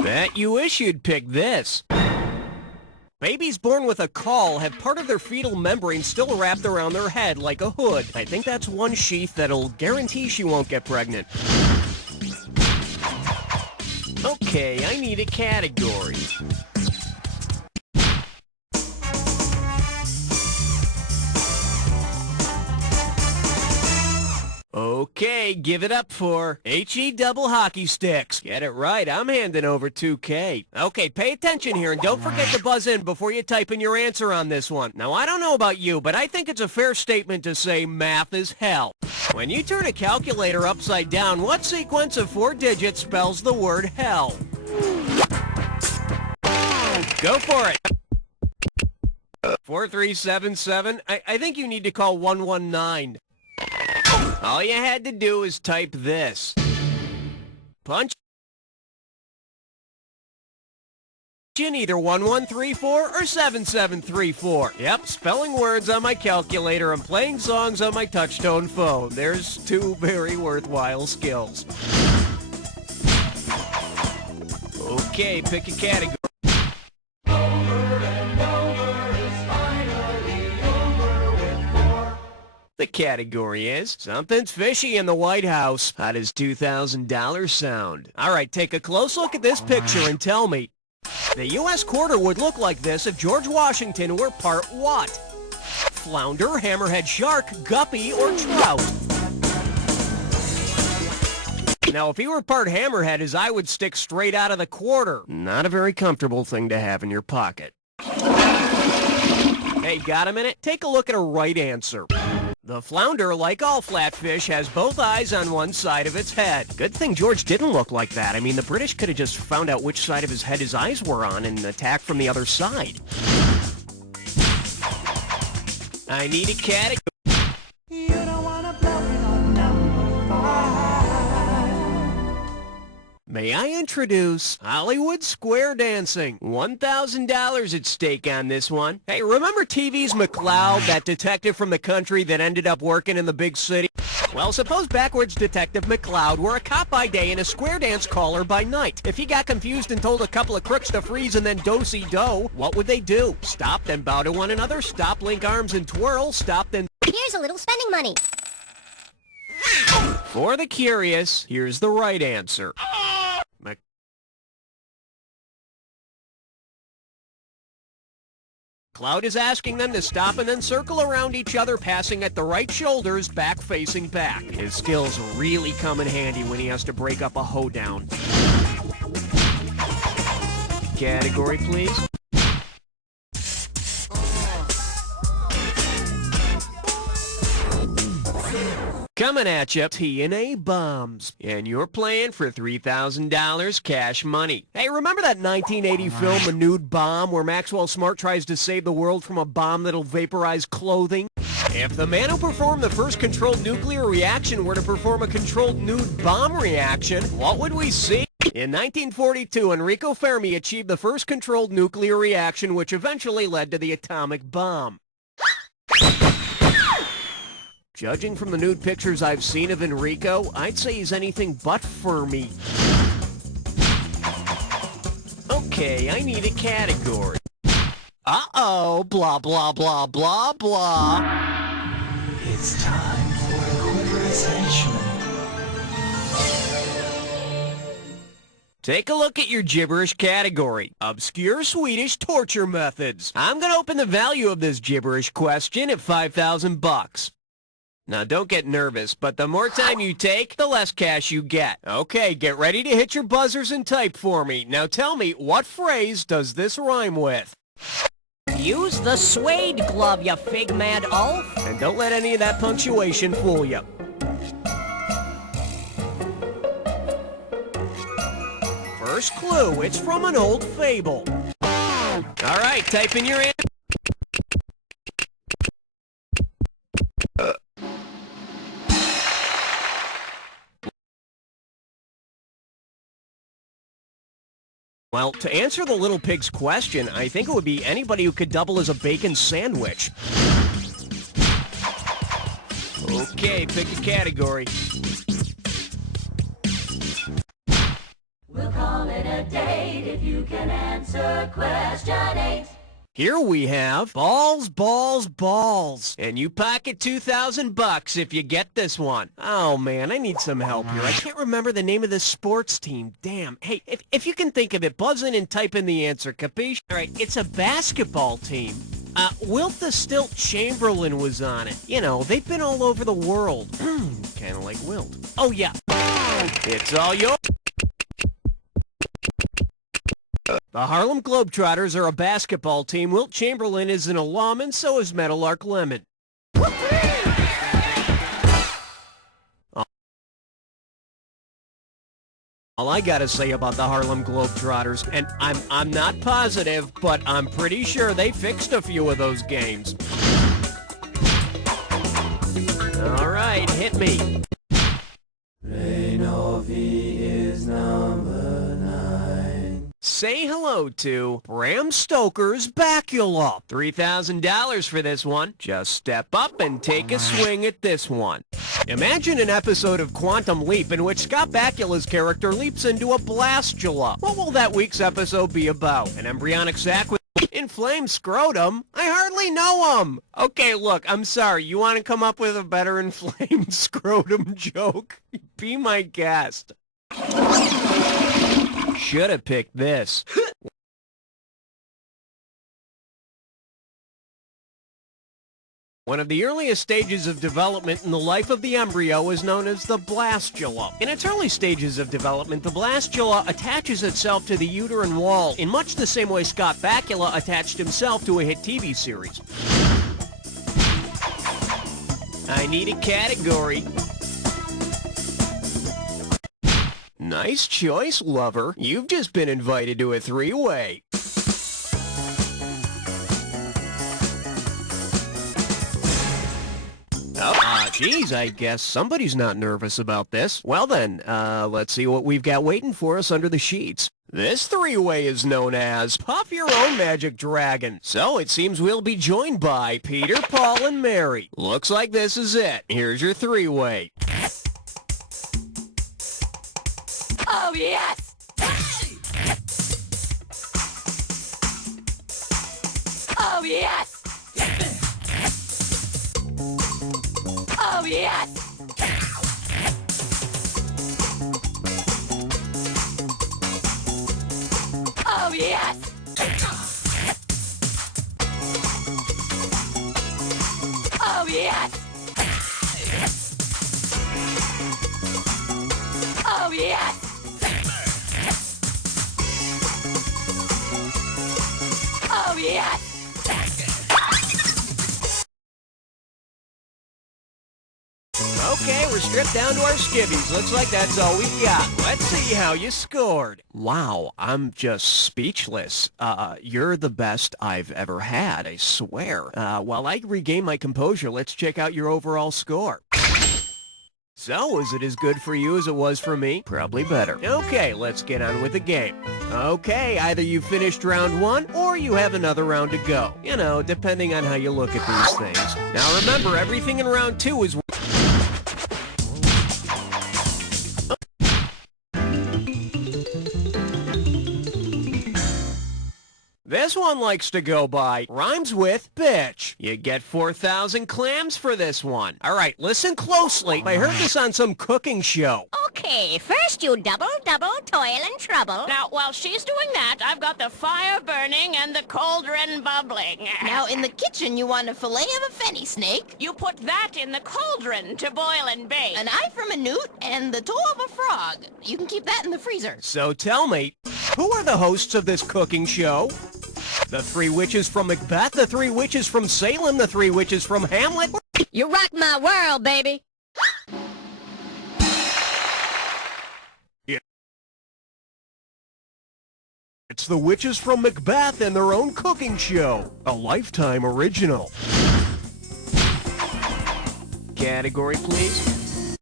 Bet you wish you'd pick this. Babies born with a caul have part of their fetal membrane still wrapped around their head like a hood. I think that's one sheath that'll guarantee she won't get pregnant. Okay, I need a category. Okay, give it up for HE double hockey sticks. Get it right, I'm handing over $2K. Okay, pay attention here and don't forget to buzz in before you type in your answer on this one. Now, I don't know about you, but I think it's a fair statement to say math is hell. When you turn a calculator upside down, what sequence of 4 digits spells the word hell? Go for it. 4377. I think you need to call 119. All you had to do is type this. Punch in either 1134 or 7734. Yep, spelling words on my calculator and playing songs on my touch-tone phone. There's 2 very worthwhile skills. Okay, pick a category. The category is Something's Fishy in the White House. How does $2,000 sound? All right, take a close look at this picture and tell me. The U.S. quarter would look like this if George Washington were part what? Flounder, hammerhead shark, guppy, or trout? Now, if he were part hammerhead, his eye would stick straight out of the quarter. Not a very comfortable thing to have in your pocket. Hey, got a minute? Take a look at a right answer. The flounder, like all flatfish, has both eyes on one side of its head. Good thing George didn't look like that. I mean, the British could have just found out which side of his head his eyes were on and attacked from the other side. I need a category. You don't wanna blow it on number 5. May I introduce Hollywood Square Dancing? $1,000 at stake on this one. Hey, remember TV's McCloud, that detective from the country that ended up working in the big city? Well, suppose backwards Detective McCloud were a cop by day and a square dance caller by night. If he got confused and told a couple of crooks to freeze and then do-si-do, what would they do? Stop, then bow to one another, stop, link arms and twirl, stop, then... Here's a little spending money. For the curious, here's the right answer. McCloud is asking them to stop and then circle around each other, passing at the right shoulders, back facing back. His skills really come in handy when he has to break up a hoedown. Category, please. Coming at you, TNA bombs. And you're playing for $3,000 cash money. Hey, remember that 1980 film, A Nude Bomb, where Maxwell Smart tries to save the world from a bomb that'll vaporize clothing? If the man who performed the first controlled nuclear reaction were to perform a controlled nude bomb reaction, what would we see? In 1942, Enrico Fermi achieved the first controlled nuclear reaction, which eventually led to the atomic bomb. Judging from the nude pictures I've seen of Enrico, I'd say he's anything but Fermi. Okay, I need a category. Uh-oh, blah, blah, blah, blah, blah. It's time for a quick henchman. Take a look at your gibberish category. Obscure Swedish torture methods. I'm gonna open the value of this gibberish question at $5,000. Now, don't get nervous, but the more time you take, the less cash you get. Okay, get ready to hit your buzzers and type for me. Now tell me, what phrase does this rhyme with? Use the suede glove, you fig-mad oaf. And don't let any of that punctuation fool you. First clue, it's from an old fable. All right, type in your answer. Well, to answer the little pig's question, I think it would be anybody who could double as a bacon sandwich. Okay, pick a category. We'll call it a date if you can answer question 8. Here we have balls, balls, balls. And you pocket $2,000 if you get this one. Oh, man, I need some help here. I can't remember the name of this sports team. Damn. Hey, if you can think of it, buzz in and type in the answer, capiche? All right, it's a basketball team. Wilt the Stilt Chamberlain was on it. You know, they've been all over the world. Kind of like Wilt. Oh, yeah. It's all yours. The Harlem Globetrotters are a basketball team. Wilt Chamberlain is an alum, and so is Meadowlark Lemon. All I gotta say about the Harlem Globetrotters, and I'm not positive, but I'm pretty sure they fixed a few of those games. All right, hit me. Reinovi is number 9. Say hello to Bram Stoker's Bacula. $3,000 for this one. Just step up and take a swing at this one. Imagine an episode of Quantum Leap in which Scott Bakula's character leaps into a blastula. What will that week's episode be about? An embryonic sac with... Inflamed scrotum? I hardly know him. Okay, look, I'm sorry. You want to come up with a better inflamed scrotum joke? Be my guest. Should have picked this. One of the earliest stages of development in the life of the embryo is known as the blastula. In its early stages of development, the blastula attaches itself to the uterine wall in much the same way Scott Bakula attached himself to a hit TV series. I need a category. Nice choice, lover. You've just been invited to a three-way. Geez, I guess somebody's not nervous about this. Well then, let's see what we've got waiting for us under the sheets. This three-way is known as Puff Your Own Magic Dragon. So it seems we'll be joined by Peter, Paul, and Mary. Looks like this is it. Here's your three-way. Oh, yes! Oh, yes! Oh, yes! Oh, yes! Oh, yes! Oh, yes! Oh, yes! Okay, we're stripped down to our skivvies. Looks like that's all we've got. Let's see how you scored. Wow, I'm just speechless. You're the best I've ever had, I swear. While I regain my composure, let's check out your overall score. So, is it as good for you as it was for me? Probably better. Okay, let's get on with the game. Okay, either you finished round one, or you have another round to go. You know, depending on how you look at these things. Now remember, everything in round two is... This one likes to go by, rhymes with bitch. You get 4,000 clams for this one. All right, listen closely. I heard this on some cooking show. Okay, first you double, toil and trouble. Now, while she's doing that, I've got the fire burning and the cauldron bubbling. Now, in the kitchen, you want a fillet of a fenny snake. You put that in the cauldron to boil and bake. An eye from a newt and the toe of a frog. You can keep that in the freezer. So tell me, who are the hosts of this cooking show? The three witches from Macbeth, the three witches from Salem, the three witches from Hamlet? You rock my world, baby. Yeah. It's the witches from Macbeth and their own cooking show. A Lifetime original. Category, please.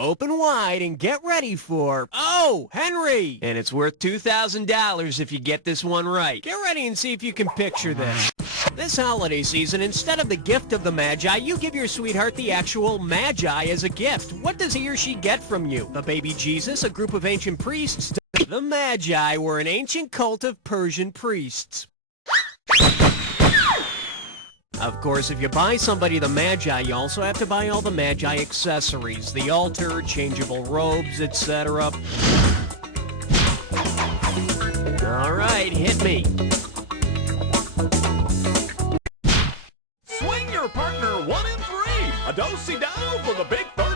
Open wide and get ready for, oh, Henry! And it's worth $2,000 if you get this one right. Get ready and see if you can picture this. This holiday season, instead of the gift of the Magi, you give your sweetheart the actual Magi as a gift. What does he or she get from you? A baby Jesus, a group of ancient priests? The Magi were an ancient cult of Persian priests. Of course, if you buy somebody the Magi, you also have to buy all the Magi accessories. The altar, changeable robes, etc. All right, hit me. Swing your partner 1 and 3. A do-si-do for the big 13.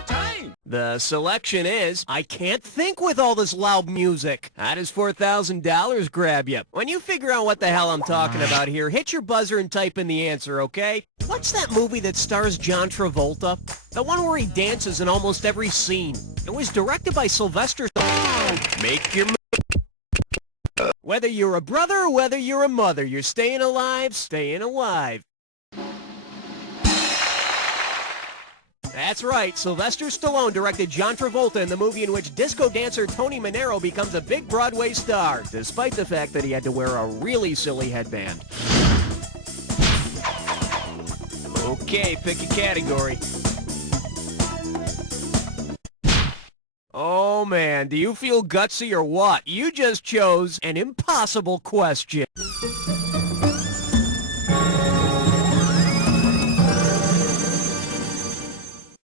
The selection is, I can't think with all this loud music. How does $4,000 grab you? When you figure out what the hell I'm talking about here, hit your buzzer and type in the answer, okay? What's that movie that stars John Travolta? The one where he dances in almost every scene. It was directed by Sylvester. Make your move. Whether you're a brother or whether you're a mother, you're staying alive, staying alive. That's right, Sylvester Stallone directed John Travolta in the movie in which disco dancer Tony Manero becomes a big Broadway star, despite the fact that he had to wear a really silly headband. Okay, pick a category. Oh, man, do you feel gutsy or what? You just chose an impossible question.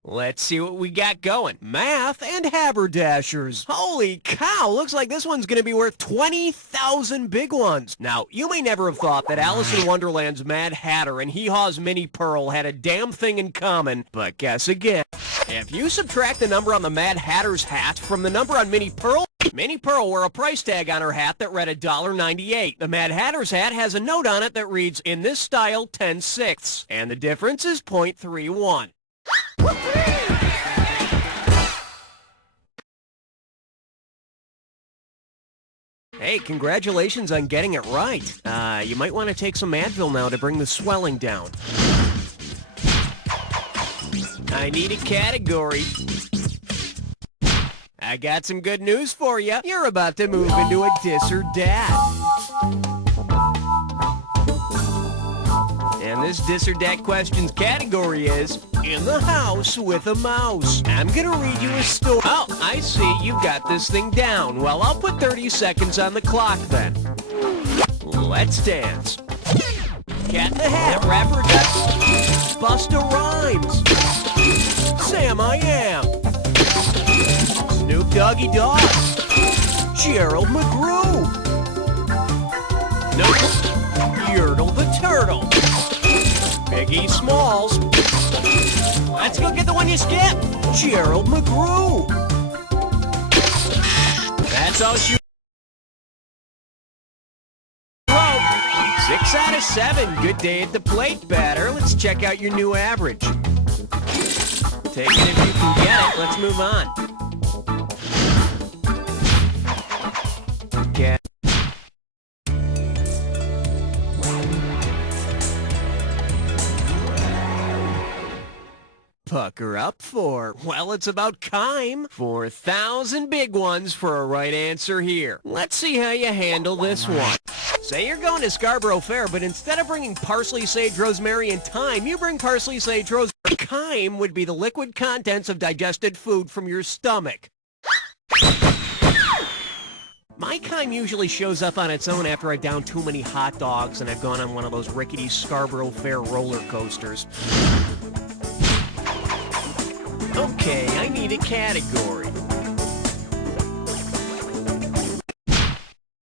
Let's see what we got going. Math and haberdashers. Holy cow, looks like this one's going to be worth 20,000 big ones. Now, you may never have thought that Alice in Wonderland's Mad Hatter and Hee Haw's Minnie Pearl had a damn thing in common, but guess again. If you subtract the number on the Mad Hatter's hat from the number on Minnie Pearl wore a price tag on her hat that read $1.98. The Mad Hatter's hat has a note on it that reads, "In this style, 10/6." And the difference is 0.31. Hey, congratulations on getting it right. You might want to take some Advil now to bring the swelling down. I need a category. I got some good news for you. You're about to move into a Dis or Dat. And this Dis or Dat questions category is In the House with a Mouse. I'm gonna read you a story. Oh, I see, you got this thing down. Well, I'll put 30 seconds on the clock then. Let's dance. Cat in the Hat, Rapper Duck, Busta Rhymes, Sam I Am, Snoop Doggy Dogg, Gerald McGrew, Yertle the Turtle, Biggie Smalls. Let's go get the one you skipped, Gerald McGrew. That's all she wrote. 6 out of 7. Good day at the plate, batter. Let's check out your new average. Take it if you can get it. Let's move on. Get. Pucker up for, well, it's about time. 4,000 big ones for a right answer here. Let's see how you handle this one. Say you're going to Scarborough Fair, but instead of bringing parsley, sage, rosemary, and thyme, you bring parsley, sage, rosemary. Chyme would be the liquid contents of digested food from your stomach. My chyme usually shows up on its own after I've downed too many hot dogs and I've gone on one of those rickety Scarborough Fair roller coasters. Okay, I need a category.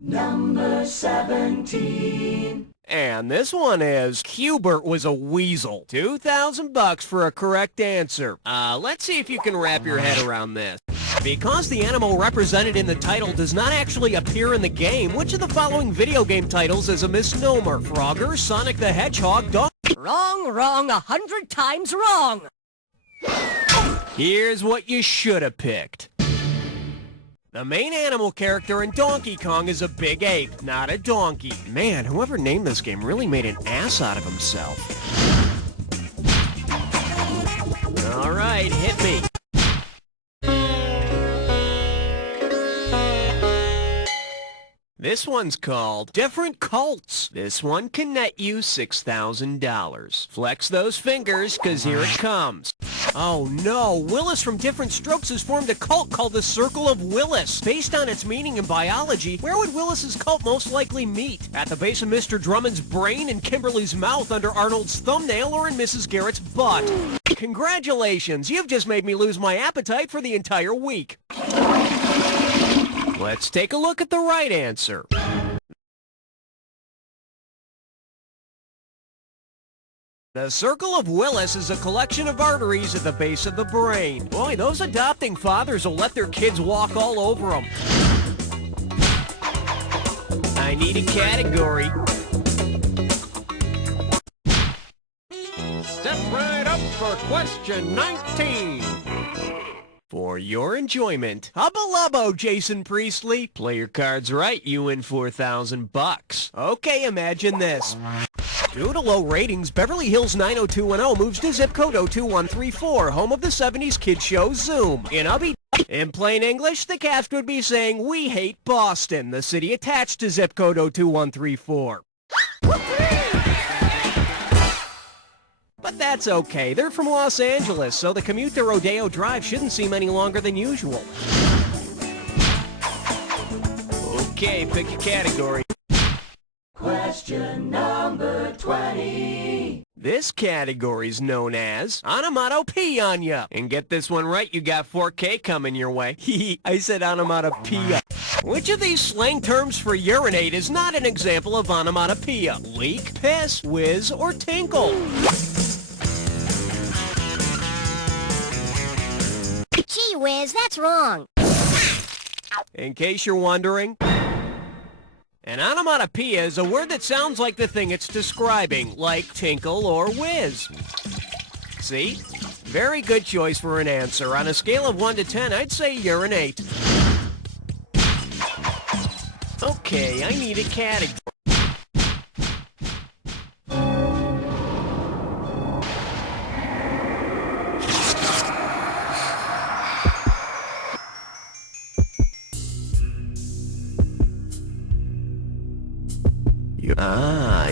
Number 17. And this one is, Hubert was a weasel. 2,000 bucks for a correct answer. Let's see if you can wrap your head around this. Because the animal represented in the title does not actually appear in the game, which of the following video game titles is a misnomer? Frogger, Sonic the Hedgehog, Dog... Wrong, 100 times wrong. Here's what you should have picked. The main animal character in Donkey Kong is a big ape, not a donkey. Man, whoever named this game really made an ass out of himself. All right, hit me. This one's called Different Cults. This one can net you $6,000. Flex those fingers, because here it comes. Oh no, Willis from Different Strokes has formed a cult called the Circle of Willis. Based on its meaning in biology, where would Willis's cult most likely meet? At the base of Mr. Drummond's brain, in Kimberly's mouth, under Arnold's thumbnail, or in Mrs. Garrett's butt? Congratulations, you've just made me lose my appetite for the entire week. Let's take a look at the right answer. The Circle of Willis is a collection of arteries at the base of the brain. Boy, those adopting fathers will let their kids walk all over them. I need a category. Step right up for question 19. For your enjoyment, Hubba Lubbo, Jason Priestley. Play your cards right, you win 4,000 bucks. Okay, imagine this. Due to low ratings, Beverly Hills 90210 moves to zip code 02134, home of the 70s kid show Zoom. In plain English, the cast would be saying, "We hate Boston," the city attached to zip code 02134. But that's okay. They're from Los Angeles, so the commute to Rodeo Drive shouldn't seem any longer than usual. Okay, pick a category. Question number 20. This category is known as onomatopoeia. And get this one right, you got 4K coming your way. I said onomatopoeia. Which of these slang terms for urinate is not an example of onomatopoeia? Leak, piss, whiz, or tinkle? Gee whiz, that's wrong. In case you're wondering, an onomatopoeia is a word that sounds like the thing it's describing, like tinkle or whiz. See? Very good choice for an answer. On a scale of 1 to 10, I'd say urinate. Okay, I need a category.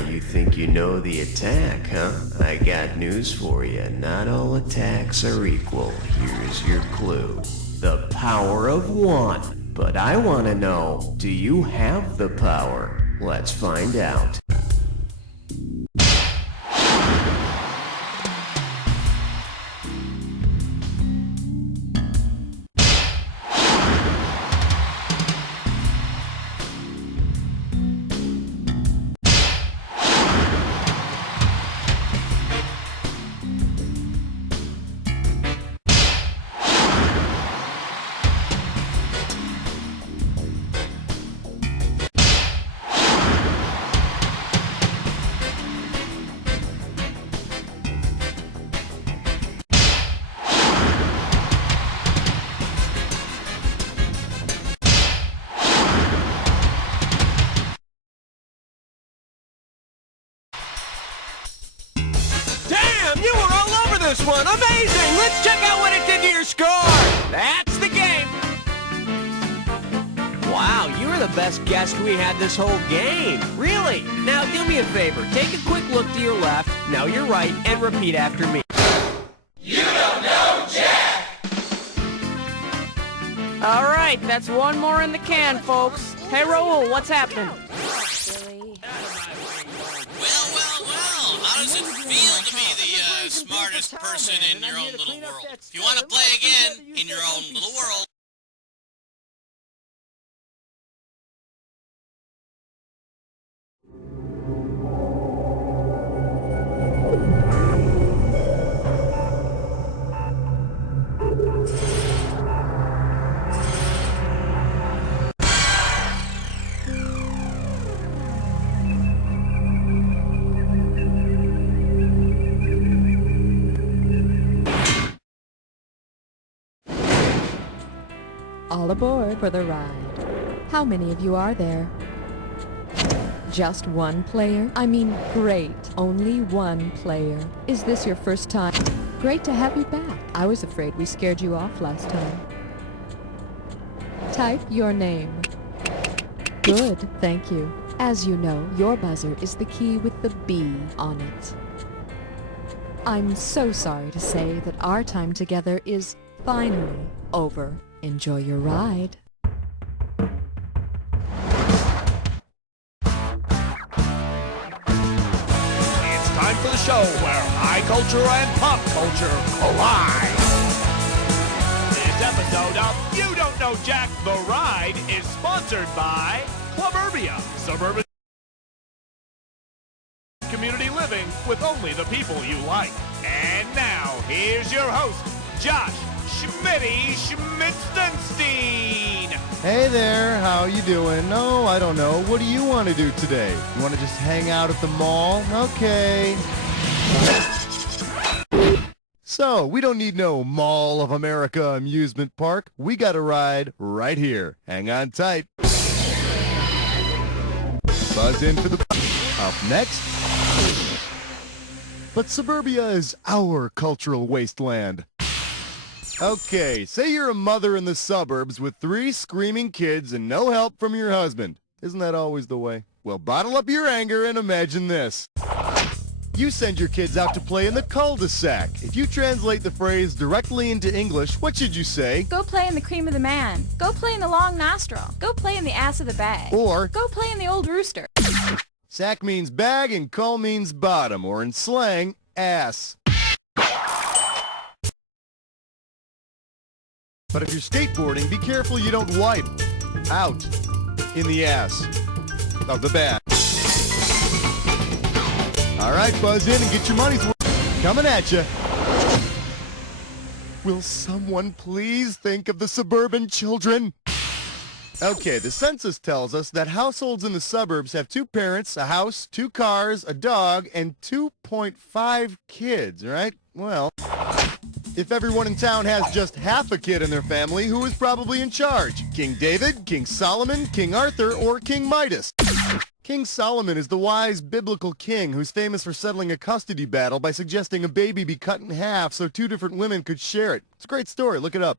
You think you know the attack, huh? I got news for you. Not all attacks are equal. Here's your clue. The power of one. But I want to know, do you have the power? Let's find out. You were all over this one! Amazing! Let's check out what it did to your score! That's the game! Wow, you were the best guest we had this whole game. Really? Now do me a favor. Take a quick look to your left, now your right, and repeat after me. You don't know Jack! Alright, that's one more in the can, folks. Hey, Raoul, what's happening? How does it feel to be the smartest person in your own little world? If you want to play again in your own little world. All aboard for the ride. How many of you are there? Just one player? I mean, great. Only one player. Is this your first time? Great to have you back. I was afraid we scared you off last time. Type your name. Good, thank you. As you know, your buzzer is the key with the B on it. I'm so sorry to say that our time together is finally over. Enjoy your ride. It's time for the show where high culture and pop culture collide. This episode of You Don't Know Jack, The Ride is sponsored by Suburbia. Suburban community living with only the people you like. And now, here's your host, Josh Schmitty Schmitzenstein. Hey there, how you doing? No, I don't know. What do you want to do today? You want to just hang out at the mall? Okay. So, we don't need no Mall of America amusement park. We got a ride right here. Hang on tight. Buzz in for the... Up next. But Suburbia is our cultural wasteland. Okay, say you're a mother in the suburbs with 3 screaming kids and no help from your husband. Isn't that always the way? Well, bottle up your anger and imagine this. You send your kids out to play in the cul-de-sac. If you translate the phrase directly into English, what should you say? Go play in the cream of the man. Go play in the long nostril. Go play in the ass of the bag. Or, go play in the old rooster. Sack means bag and cull means bottom, or in slang, ass. But if you're skateboarding, be careful you don't wipe out in the ass of the bag. All right, buzz in and get your money's worth. Coming at you. Will someone please think of the suburban children? Okay, the census tells us that households in the suburbs have 2 parents, a house, 2 cars, a dog, and 2.5 kids, right? Well, if everyone in town has just half a kid in their family, who is probably in charge? King David, King Solomon, King Arthur, or King Midas? King Solomon is the wise biblical king who's famous for settling a custody battle by suggesting a baby be cut in half so 2 different women could share it. It's a great story. Look it up.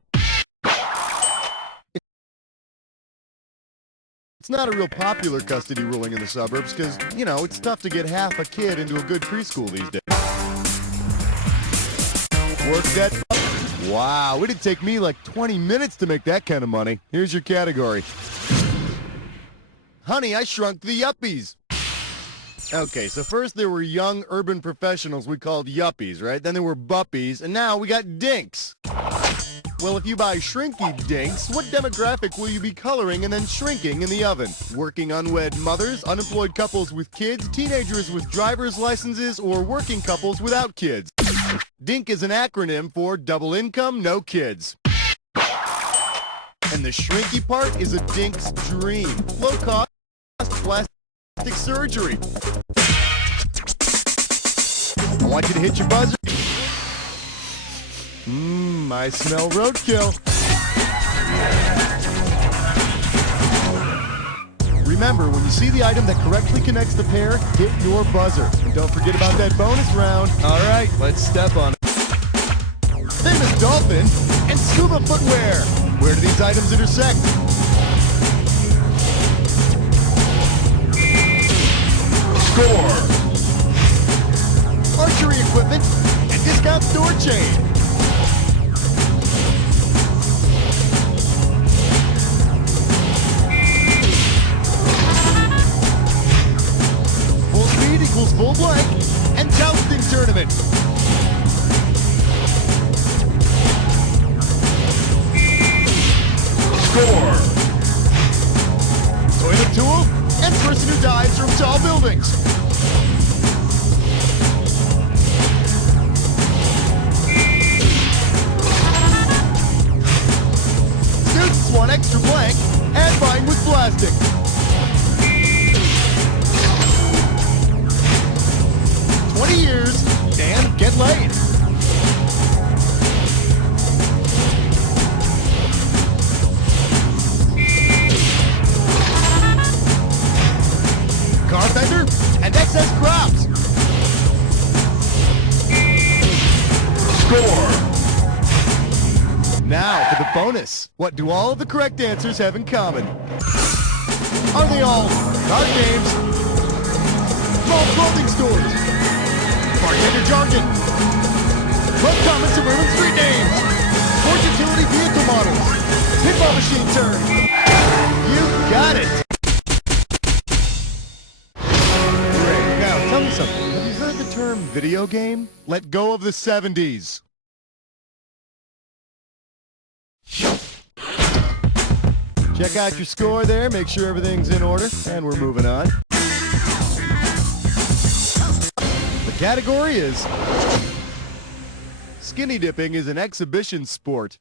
It's not a real popular custody ruling in the suburbs because, you know, it's tough to get half a kid into a good preschool these days. Work that. Wow, it'd take me like 20 minutes to make that kind of money. Here's your category. Honey, I Shrunk the Yuppies. Okay, so first there were young urban professionals we called yuppies, right? Then there were buppies, and now we got dinks. Well, if you buy Shrinky Dinks, what demographic will you be coloring and then shrinking in the oven? Working unwed mothers, unemployed couples with kids, teenagers with driver's licenses, or working couples without kids? DINK is an acronym for double income, no kids. And the shrinky part is a dink's dream. Low cost plastic surgery. I want you to hit your buzzer. I smell roadkill. Remember, when you see the item that correctly connects the pair, hit your buzzer. And don't forget about that bonus round. All right, let's step on it. Famous dolphin and scuba footwear. Where do these items intersect? Score. Archery equipment and discount store chain. Full speed equals full blank and jousting tournament. Score. Toilet tool and person who dives from tall buildings. Students want extra blank and bind with plastic. Years and get laid. Car fender and excess crops. Score. Now for the bonus. What do all of the correct answers have in common? Are they all card games, small clothing stores, bartender jargon, most common suburban street names, sports utility vehicle models, pinball machine turns? You got it! Great. Now, tell me something. Have you heard the term video game? Let go of the 70s. Check out your score there. Make sure everything's in order. And we're moving on. The category is skinny dipping is an exhibition sport.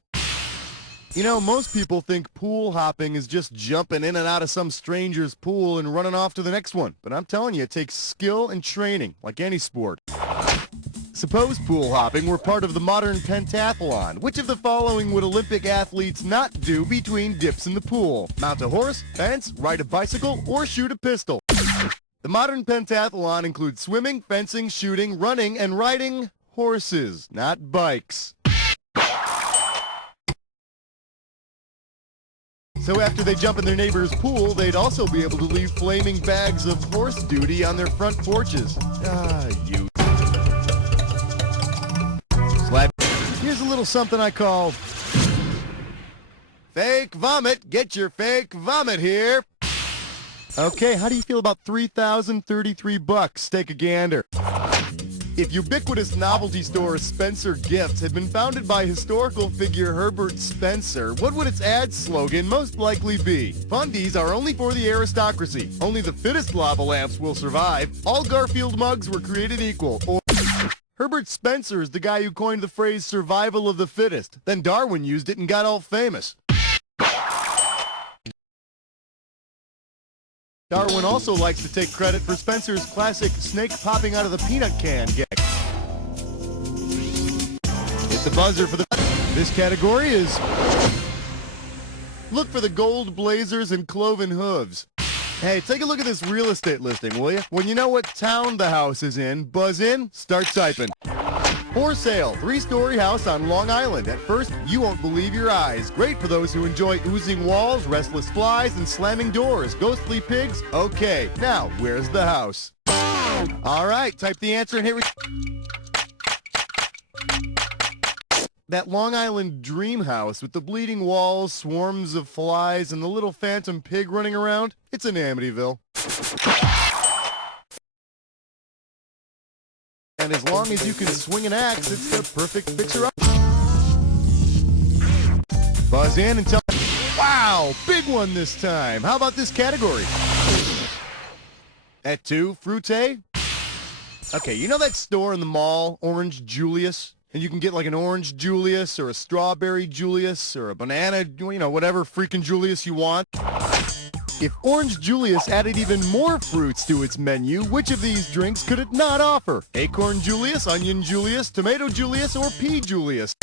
You know, most people think pool hopping is just jumping in and out of some stranger's pool and running off to the next one. But I'm telling you, it takes skill and training, like any sport. Suppose pool hopping were part of the modern pentathlon. Which of the following would Olympic athletes not do between dips in the pool? Mount a horse, fence, ride a bicycle, or shoot a pistol? The modern pentathlon includes swimming, fencing, shooting, running, and riding horses, not bikes. So after they jump in their neighbor's pool, they'd also be able to leave flaming bags of horse duty on their front porches. Ah, you. Here's a little something I call fake vomit. Get your fake vomit here. Okay, how do you feel about $3,033? Take a gander. If ubiquitous novelty store Spencer Gifts had been founded by historical figure Herbert Spencer, what would its ad slogan most likely be? Fundies are only for the aristocracy. Only the fittest lava lamps will survive. All Garfield mugs were created equal. Or Herbert Spencer is the guy who coined the phrase survival of the fittest. Then Darwin used it and got all famous. Darwin also likes to take credit for Spencer's classic snake popping out of the peanut can gag. Hit the buzzer for the... This category is... Look for the gold blazers and cloven hooves. Hey, take a look at this real estate listing, will you? When you know what town the house is in, buzz in, start typing. For sale, 3-story house on Long Island. At first, you won't believe your eyes. Great for those who enjoy oozing walls, restless flies, and slamming doors. Ghostly pigs? Okay. Now, where's the house? All right, type the answer and hit... That Long Island dream house with the bleeding walls, swarms of flies, and the little phantom pig running around? It's in Amityville. And as long as you can swing an axe, it's the perfect fixer-up. Buzz in and tell... Wow, big one this time. How about this category? At 2, fruité. Okay, you know that store in the mall, Orange Julius? And you can get like an orange Julius or a strawberry Julius or a banana, you know, whatever freaking Julius you want. If Orange Julius added even more fruits to its menu, which of these drinks could it not offer? Acorn Julius, Onion Julius, Tomato Julius, or Pea Julius?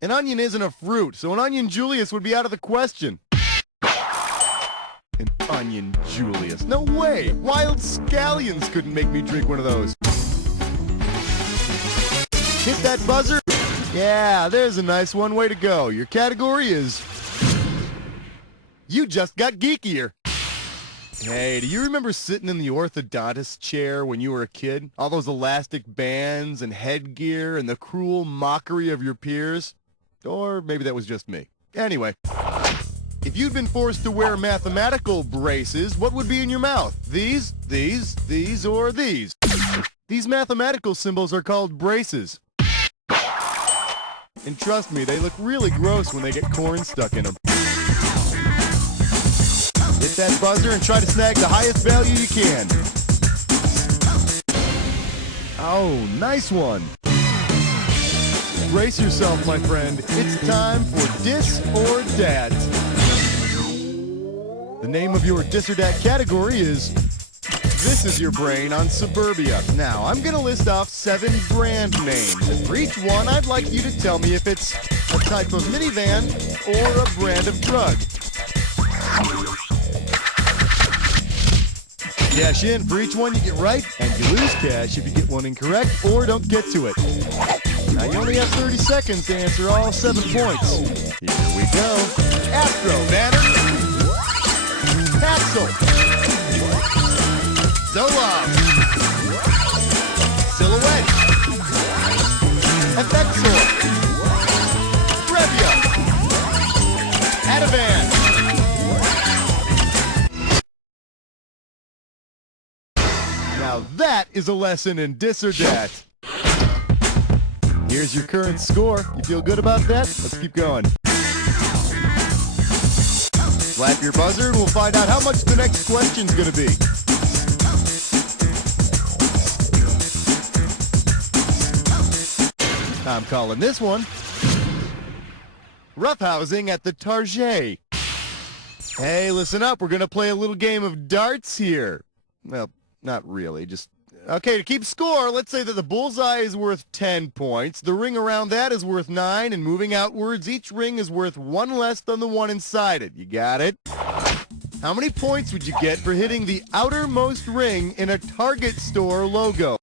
An onion isn't a fruit, so an Onion Julius would be out of the question. An Onion Julius. No way! Wild scallions couldn't make me drink one of those. Hit that buzzer. Yeah, there's a nice one. Way to go. Your category is... You just got geekier. Hey, do you remember sitting in the orthodontist chair when you were a kid? All those elastic bands and headgear and the cruel mockery of your peers? Or maybe that was just me. Anyway, if you'd been forced to wear mathematical braces, what would be in your mouth? These, or these? These mathematical symbols are called braces. And trust me, they look really gross when they get corn stuck in them. Hit that buzzer and try to snag the highest value you can. Oh, nice one. Brace yourself, my friend. It's time for Dis or Dat. The name of your Dis or Dat category is This Is Your Brain on Suburbia. Now, I'm going to list off 7 brand names, and for each one, I'd like you to tell me if it's a type of minivan or a brand of drug. Cash in for each one you get right, and you lose cash if you get one incorrect or don't get to it. Now, you only have 30 seconds to answer all 7 points. Here we go. Astro, Banner. Haxel. Zolov. Silhouette. Effexor. Brevia. Ativan. Now that is a lesson in Dis or Dat. Here's your current score. You feel good about that? Let's keep going. Slap your buzzer and we'll find out how much the next question's gonna be. I'm calling this one Roughhousing at the Target. Hey, listen up. We're gonna play a little game of darts here. Well, not really, just... Okay, to keep score, let's say that the bullseye is worth 10 points, the ring around that is worth 9, and moving outwards, each ring is worth 1 less than the one inside it. You got it? How many points would you get for hitting the outermost ring in a Target store logo?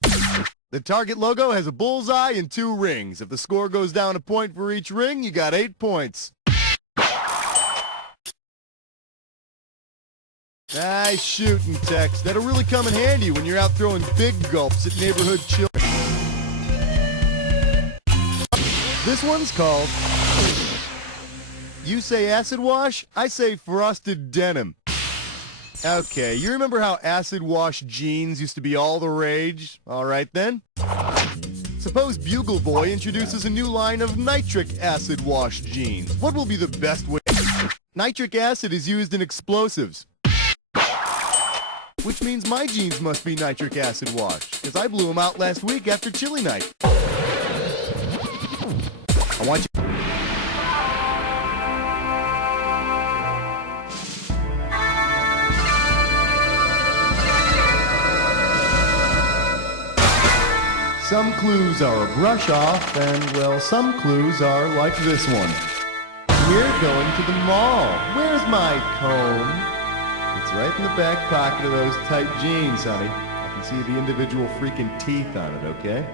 The Target logo has a bullseye and 2 rings. If the score goes down a point for each ring, you got 8 points. Nice shooting, Tex. That'll really come in handy when you're out throwing big gulps at neighborhood children. This one's called... You say acid wash, I say frosted denim. Okay, you remember how acid wash jeans used to be all the rage? All right then. Suppose Bugle Boy introduces a new line of nitric acid wash jeans. What will be the best way? Nitric acid is used in explosives. Which means my jeans must be nitric acid wash, because I blew them out last week after chili night. I want you... Some clues are a brush off, and, well, some clues are like this one. We're going to the mall. Where's my comb? It's right in the back pocket of those tight jeans, honey. I can see the individual freaking teeth on it, okay?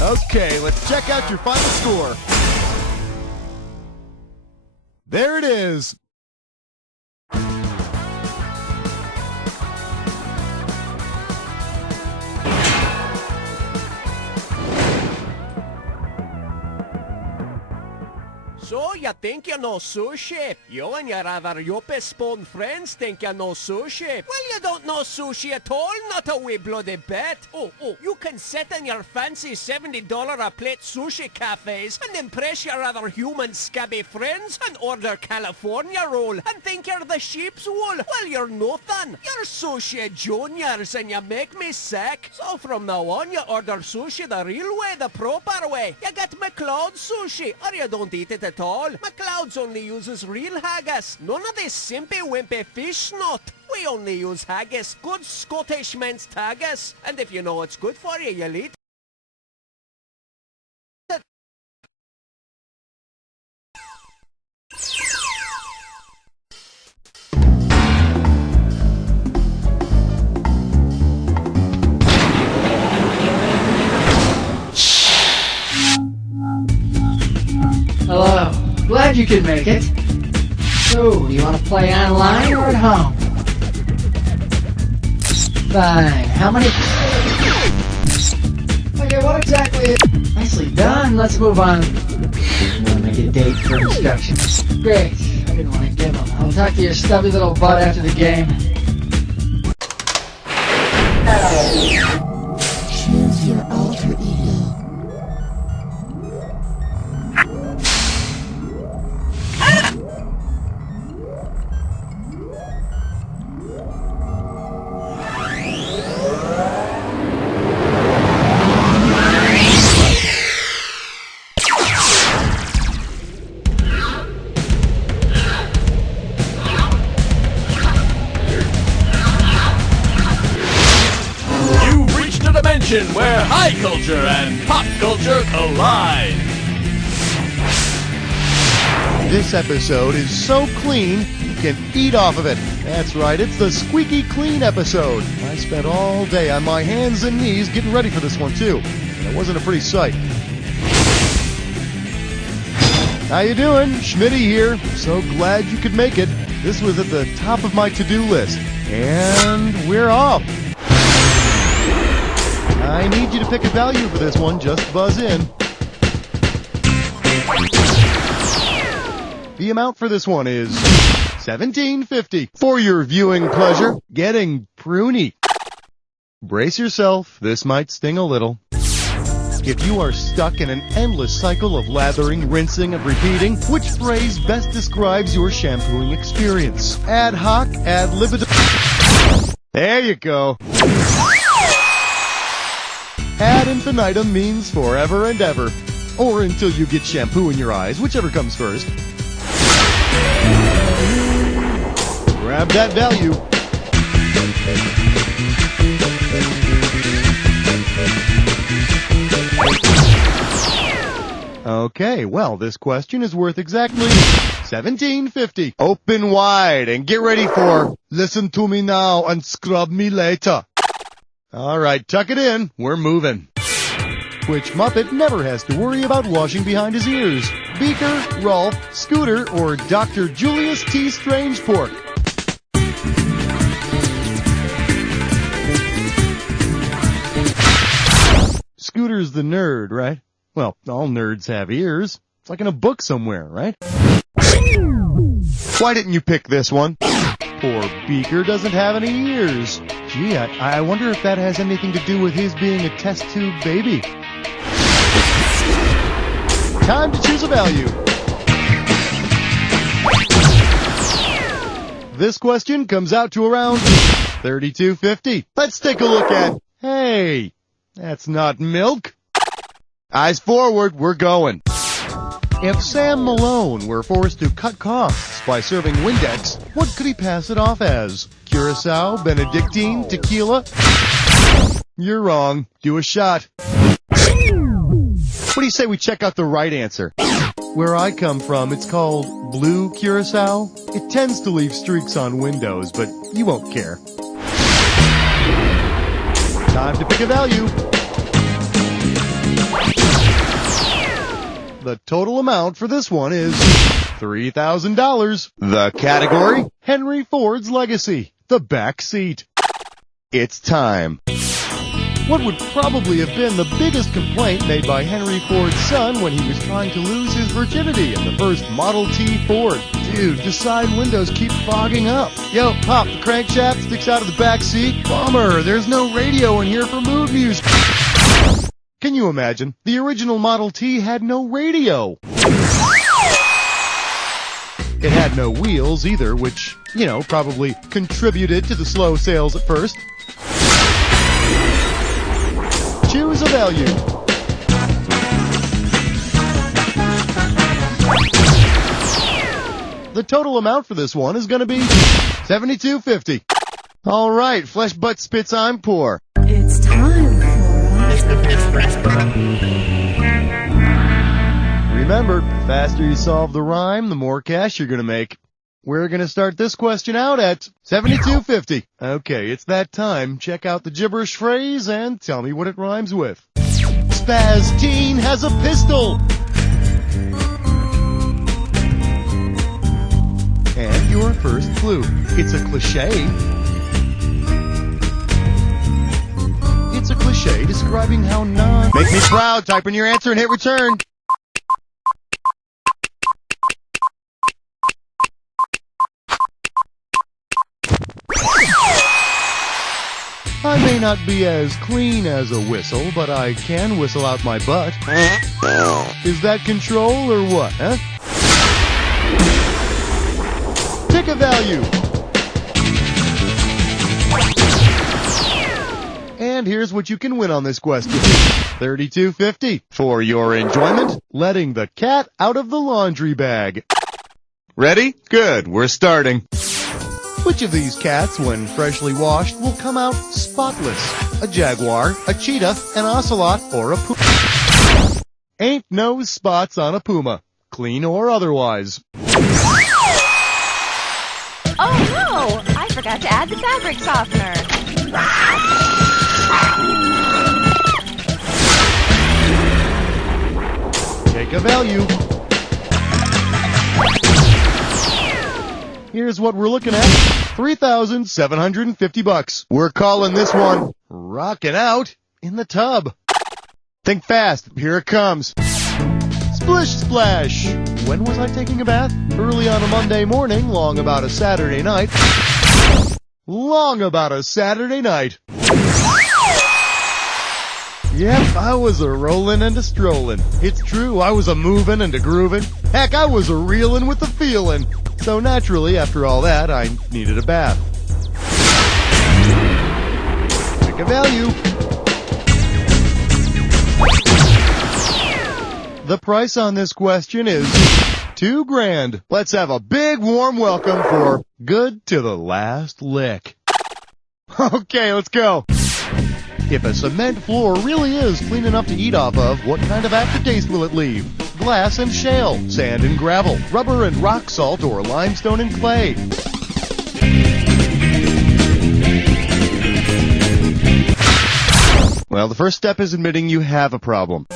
Okay, let's check out your final score. There it is. So, you think you know sushi? You and your other yuppie-spawn friends think you know sushi? Well, you don't know sushi at all, not a wee bloody bit. Oh, you can sit in your fancy $70 a plate sushi cafes and impress your other human scabby friends and order California roll and think you're the sheep's wool. Well, you're nothing. You're sushi juniors and you make me sick. So from now on, you order sushi the real way, the proper way. You get McLeod sushi, or you don't eat it at all. McLeod's only uses real haggis. None of this simpy-wimpy fish snot. We only use haggis. Good Scottish minced haggis. And if you know it's good for you, you'll eat it. Hello. Glad you could make it. So, do you want to play online or at home? Fine. How many... Okay, what exactly is... Nicely done. Let's move on. I'm gonna make a date for instructions. Great. I didn't want to give them. I'll talk to your stubby little butt after the game. Choose your alter ego. Where high culture and pop culture collide. This episode is so clean, you can eat off of it. That's right, it's the Squeaky Clean episode. I spent all day on my hands and knees getting ready for this one, too. And it wasn't a pretty sight. How you doing? Schmitty here. So glad you could make it. This was at the top of my to-do list. And we're off. I need you to pick a value for this one. Just buzz in. The amount for this one is $17.50. For your viewing pleasure, getting pruny. Brace yourself. This might sting a little. If you are stuck in an endless cycle of lathering, rinsing, and repeating, which phrase best describes your shampooing experience? Ad hoc, ad libitum. There you go. Ad infinitum means forever and ever. Or until you get shampoo in your eyes, whichever comes first. Grab that value. Okay, well, this question is worth exactly $17.50. Open wide and get ready for listen to me now and scrub me later. All right, tuck it in. We're moving. Which Muppet never has to worry about washing behind his ears? Beaker, Rolf, Scooter, or Dr. Julius T. Strangepork? Scooter's the nerd, right? Well, all nerds have ears. It's like in a book somewhere, right? Why didn't you pick this one? Poor Beaker doesn't have any ears. Gee, I wonder if that has anything to do with his being a test tube baby. Time to choose a value. This question comes out to around $32.50. Let's take a look at... Hey, that's not milk. Eyes forward, we're going. If Sam Malone were forced to cut costs by serving Windex, what could he pass it off as? Curacao, Benedictine, tequila? You're wrong. Do a shot. What do you say we check out the right answer? Where I come from, it's called blue Curacao. It tends to leave streaks on windows, but you won't care. Time to pick a value. The total amount for this one is $3,000. The category, Henry Ford's legacy, the back seat. It's time. What would probably have been the biggest complaint made by Henry Ford's son when he was trying to lose his virginity in the first Model T Ford? Dude, the side windows keep fogging up. Yo, Pop, the crankshaft sticks out of the back seat. Bummer, there's no radio in here for mood music. Can you imagine? The original Model T had no radio. It had no wheels either, which, probably contributed to the slow sales at first. Choose a value. The total amount for this one is going to be $72.50. All right, flesh butt spits I'm poor. It's time for us. Remember, the faster you solve the rhyme, the more cash you're going to make. We're going to start this question out at $72.50. Okay, it's that time. Check out the gibberish phrase and tell me what it rhymes with. Spaz Teen has a pistol. And your first clue. It's a cliche. It's a cliche describing how Make me proud. Type in your answer and hit return. I may not be as clean as a whistle, but I can whistle out my butt. Is that control or what, huh? Pick a value. And here's what you can win on this question. $32.50. For your enjoyment, letting the cat out of the laundry bag. Ready? Good, we're starting. Which of these cats, when freshly washed, will come out spotless? A jaguar, a cheetah, an ocelot, or a puma? Ain't no spots on a puma, clean or otherwise. Oh no! I forgot to add the fabric softener. Take a value. Here's what we're looking at. $3,750. We're calling this one Rockin' Out in the Tub. Think fast. Here it comes. Splish splash. When was I taking a bath? Early on a Monday morning, long about a Saturday night. Long about a Saturday night. Yep, I was a rollin' and a strollin'. It's true, I was a movin' and a groovin'. Heck, I was a reelin' with a feelin'. So naturally, after all that, I needed a bath. Pick a value. The price on this question is $2,000. Let's have a big warm welcome for Good to the Last Lick. Okay, let's go. If a cement floor really is clean enough to eat off of, what kind of aftertaste will it leave? Glass and shale, sand and gravel, rubber and rock salt, or limestone and clay? Well, the first step is admitting you have a problem.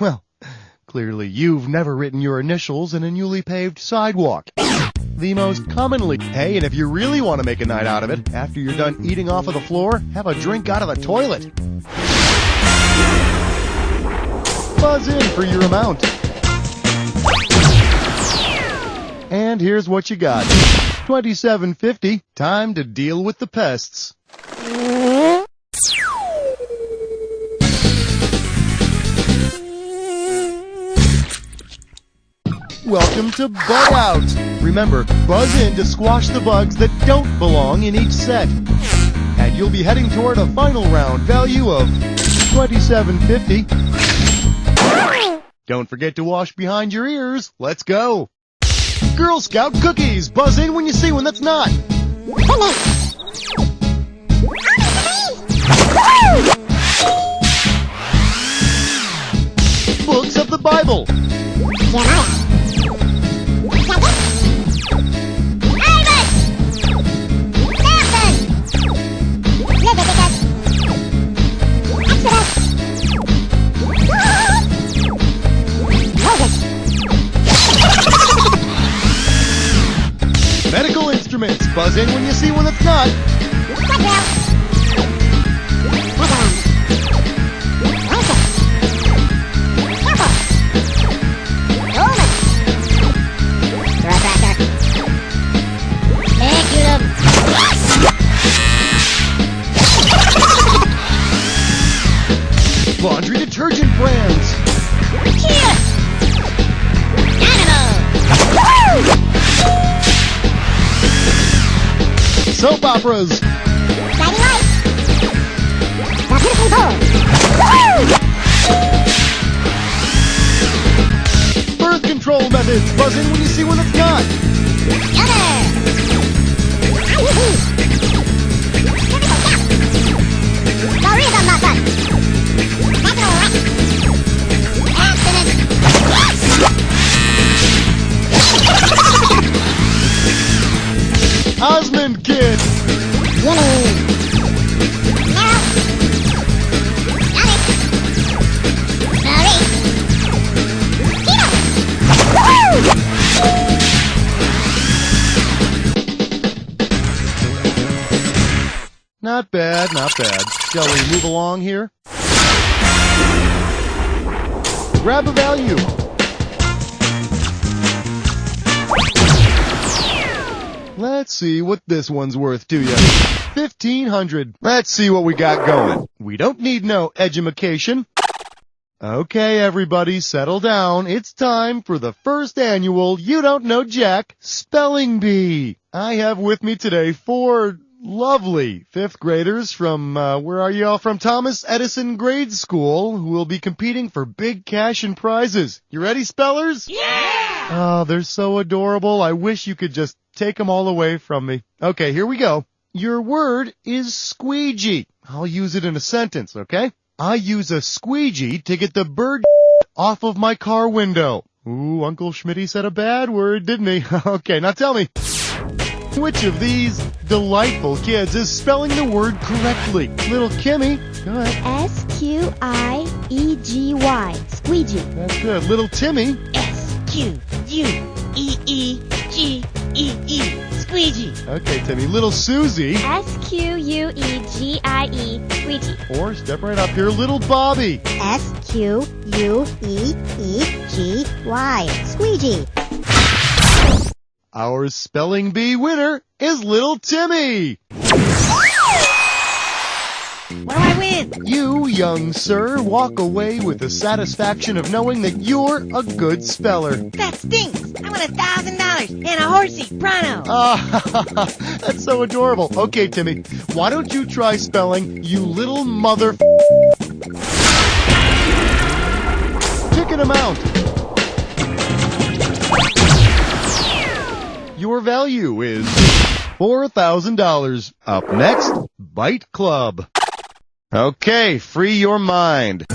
Well, clearly you've never written your initials in a newly paved sidewalk. The most commonly, hey, and if you really want to make a night out of it, after you're done eating off of the floor, have a drink out of the toilet. Buzz in for your amount. And here's what you got. $2,750. Time to deal with the pests. Welcome to Bug Out. Remember, buzz in to squash the bugs that don't belong in each set. And you'll be heading toward a final round value of $2,750. Don't forget to wash behind your ears. Let's go. Girl Scout cookies. Buzz in when you see one that's not. Books of the Bible. Medical instruments. Buzz in when you see one that's not. Laundry detergent brands. Soap operas. Birth control methods. Buzz in when you see one that's not. Osmond Kid. Not bad, not bad. Shall we move along here? Grab a value. Let's see what this one's worth to you. $1,500. Let's see what we got going. We don't need no edumacation. Okay, everybody, settle down. It's time for the first annual You Don't Know Jack Spelling Bee. I have with me today 4 lovely 5th graders from, where are you all from? Thomas Edison Grade School, who will be competing for big cash and prizes. You ready, spellers? Yeah! Oh, they're so adorable. I wish you could just take them all away from me. Okay, here we go. Your word is squeegee. I'll use it in a sentence, okay? I use a squeegee to get the bird off of my car window. Ooh, Uncle Schmitty said a bad word, didn't he? Okay, now tell me. Which of these delightful kids is spelling the word correctly? Little Kimmy, go ahead. S-Q-I-E-G-Y. Squeegee. That's good. Little Timmy. S-Q-U-E-E-G-E. Okay, Timmy. Little Susie. S-Q-U-E-G-I-E. Squeaky. Or step right up here, little Bobby. S-Q-U-E-E-G-Y. Squeegee. Our spelling bee winner is little Timmy. What do I win? You, young sir, walk away with the satisfaction of knowing that you're a good speller. That stinks. I want $1,000 and a horsey, pronto. That's so adorable. Okay, Timmy, why don't you try spelling you little mother... Ticket amount. Your value is $4,000. Up next, Bite Club. Okay, free your mind.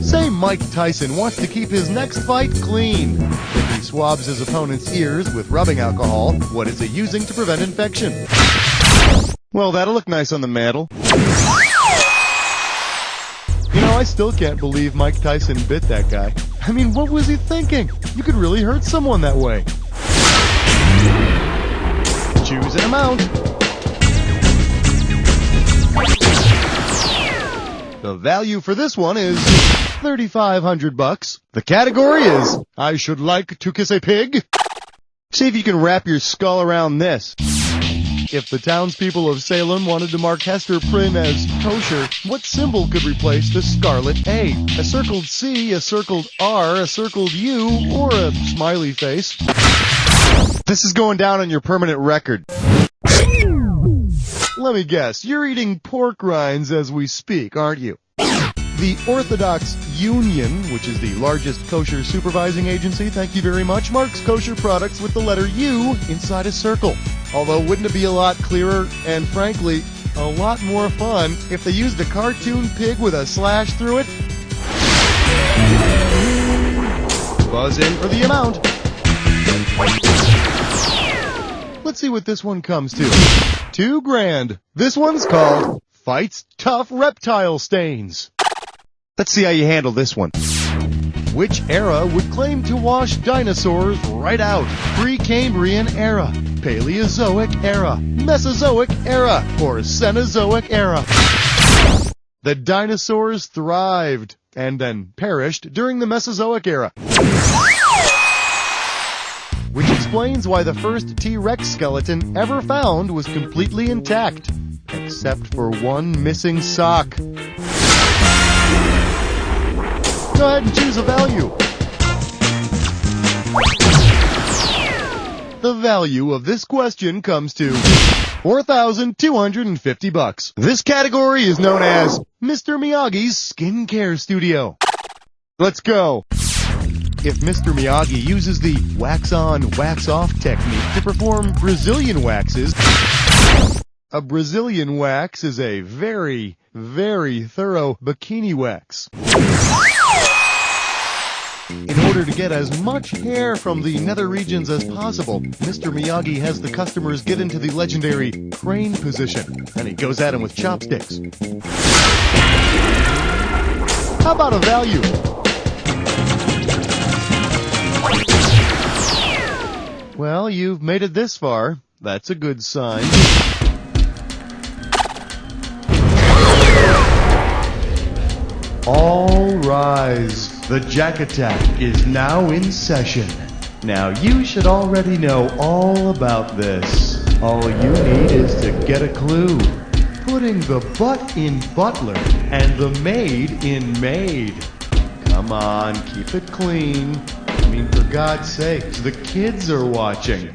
Say Mike Tyson wants to keep his next fight clean. If he swabs his opponent's ears with rubbing alcohol, what is he using to prevent infection? Well, that'll look nice on the mantle. You know, I still can't believe Mike Tyson bit that guy. I mean, what was he thinking? You could really hurt someone that way. Choose an amount. The value for this one is $3,500. The category is I should like to kiss a pig. See if you can wrap your skull around this. If the townspeople of Salem wanted to mark Hester Prynne as kosher, what symbol could replace the scarlet A? A circled C, a circled R, a circled U, or a smiley face? This is going down on your permanent record. Let me guess, you're eating pork rinds as we speak, aren't you? The Orthodox Union, which is the largest kosher supervising agency, thank you very much, marks kosher products with the letter U inside a circle. Although, wouldn't it be a lot clearer and, frankly, a lot more fun if they used a cartoon pig with a slash through it? Buzz in for the amount. Let's see what this one comes to. $2,000. This one's called Fights Tough Reptile Stains. Let's see how you handle this one. Which era would claim to wash dinosaurs right out? Precambrian era, Paleozoic era, Mesozoic era, or Cenozoic era? The dinosaurs thrived and then perished during the Mesozoic era. Which explains why the first T-Rex skeleton ever found was completely intact, except for one missing sock. Go ahead and choose a value. The value of this question comes to $4,250. This category is known as Mr. Miyagi's Skincare Studio. Let's go. If Mr. Miyagi uses the wax-on, wax-off technique to perform Brazilian waxes, a Brazilian wax is a very, very thorough bikini wax. In order to get as much hair from the nether regions as possible, Mr. Miyagi has the customers get into the legendary crane position, and he goes at him with chopsticks. How about a value? Well, you've made it this far. That's a good sign. All rise. The Jack Attack is now in session. Now, you should already know all about this. All you need is to get a clue. Putting the butt in butler and the maid in maid. Come on, keep it clean. I mean, for God's sakes, the kids are watching.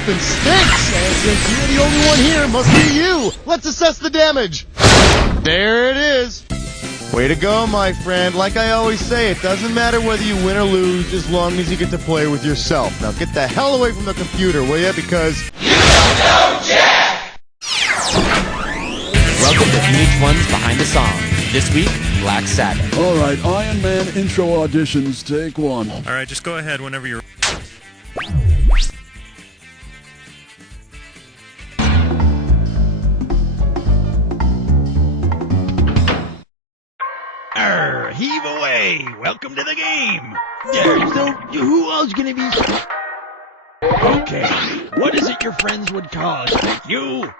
Something stinks, and since you're the only one here, must be you. Let's assess the damage. There it is. Way to go, my friend. Like I always say, it doesn't matter whether you win or lose as long as you get to play with yourself. Now get the hell away from the computer, will you? Because you don't know Jack! Welcome to VH1's Behind the Song. This week, Black Sabbath. All right, Iron Man intro auditions, take one. All right, just go ahead whenever you're... Heave away! Welcome to the game! So, who else gonna be... Okay, what is it your friends would call us? You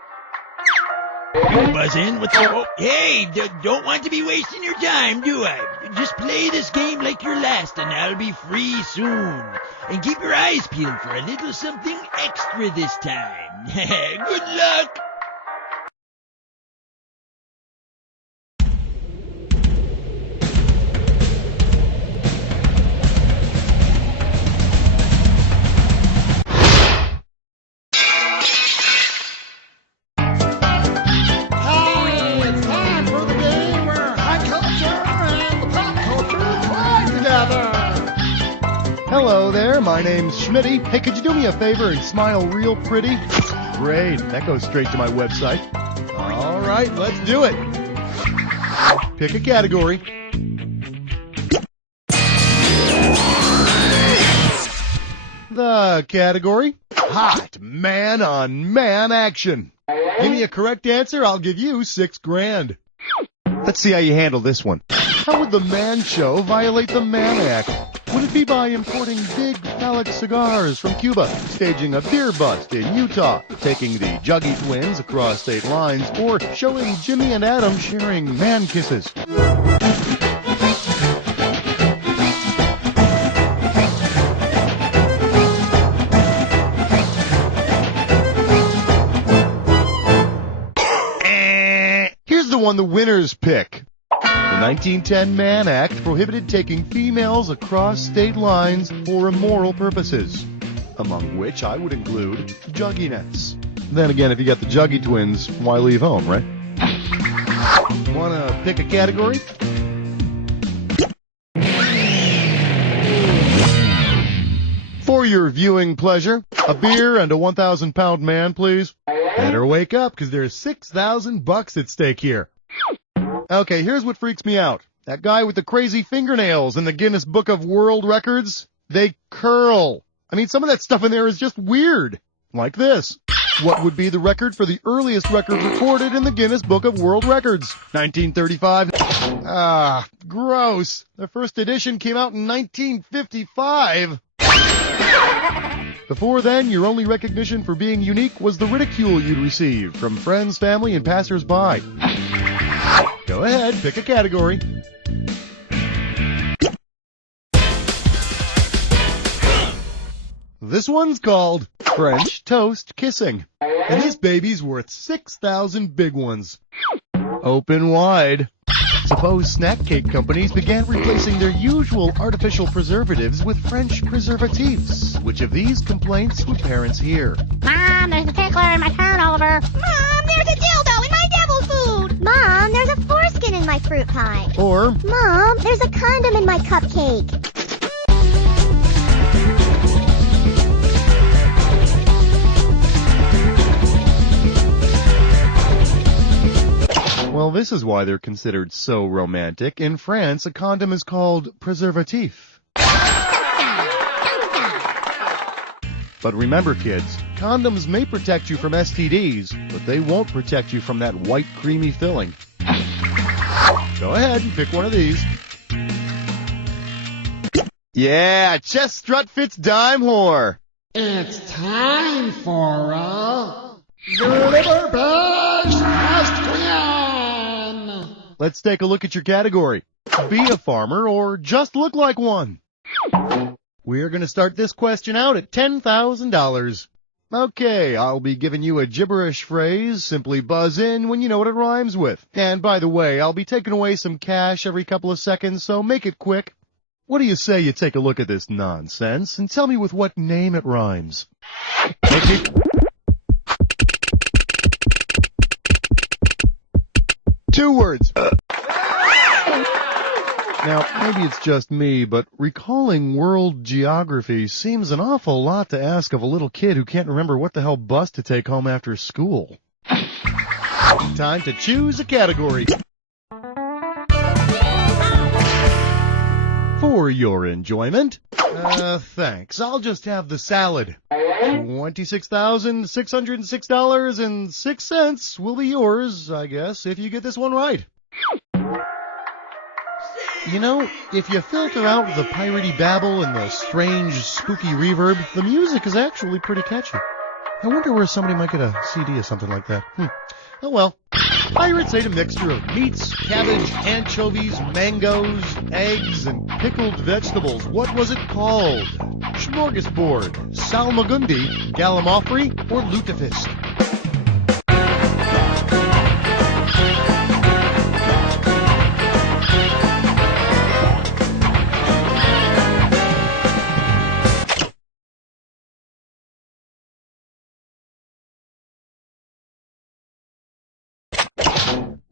buzz in with the... Oh, hey, don't want to be wasting your time, do I? Just play this game like your last and I'll be free soon. And keep your eyes peeled for a little something extra this time. Good luck! hello there, my name's Schmitty. Hey, could you do me a favor and smile real pretty? Great, that goes straight to my website. All right, let's do it. Pick a category. The category, hot man-on-man action. Give me a correct answer, I'll give you $6,000. Let's see how you handle this one. How would the Man Show violate the Mann Act? Would it be by importing big phallic cigars from Cuba, staging a beer bust in Utah, taking the Juggy twins across state lines, or showing Jimmy and Adam sharing man kisses? Here's the one the winners pick. The 1910 Mann Act prohibited taking females across state lines for immoral purposes, among which I would include jugginess. Then again, if you got the Juggy twins, why leave home, right? Wanna pick a category? For your viewing pleasure, a beer and a 1,000-pound man, please. Better wake up, because there's $6,000 at stake here. Okay, here's what freaks me out. That guy with the crazy fingernails in the Guinness Book of World Records, they curl. I mean, some of that stuff in there is just weird. Like this. What would be the record for the earliest record recorded in the Guinness Book of World Records? 1935. Ah, gross. The first edition came out in 1955. Before then, your only recognition for being unique was the ridicule you'd receive from friends, family, and passers-by. Go ahead, pick a category. This one's called French Toast Kissing. And this baby's worth 6,000 big ones. Open wide. Suppose snack cake companies began replacing their usual artificial preservatives with French preservatifs. Which of these complaints would parents hear? Mom, there's a tickler in my turnover. Mom, there's a dildo in my devil food. Mom, there's a foreskin in my fruit pie. Or, Mom, there's a condom in my cupcake. well, this is why they're considered so romantic. In France, a condom is called préservatif. But remember, kids, condoms may protect you from STDs, but they won't protect you from that white, creamy filling. Go ahead and pick one of these. Yeah, chest strut fits dime whore. It's time for a liver-based question. Let's take a look at your category. Be a farmer or just look like one. We're going to start this question out at $10,000. Okay, I'll be giving you a gibberish phrase. Simply buzz in when you know what it rhymes with. And by the way, I'll be taking away some cash every couple of seconds, so make it quick. What do you say you take a look at this nonsense and tell me with what name it rhymes? Two words. Now, maybe it's just me, but recalling world geography seems an awful lot to ask of a little kid who can't remember what the hell bus to take home after school. Time to choose a category. For your enjoyment. Thanks. I'll just have the salad. $26,606.06 will be yours, I guess, if you get this one right. You know, if you filter out the piratey babble and the strange, spooky reverb, the music is actually pretty catchy. I wonder where somebody might get a CD or something like that. Oh well. Pirates ate a mixture of meats, cabbage, anchovies, mangoes, eggs, and pickled vegetables. What was it called? Smorgasbord, salmagundi, gallimaufry, or lutefisk?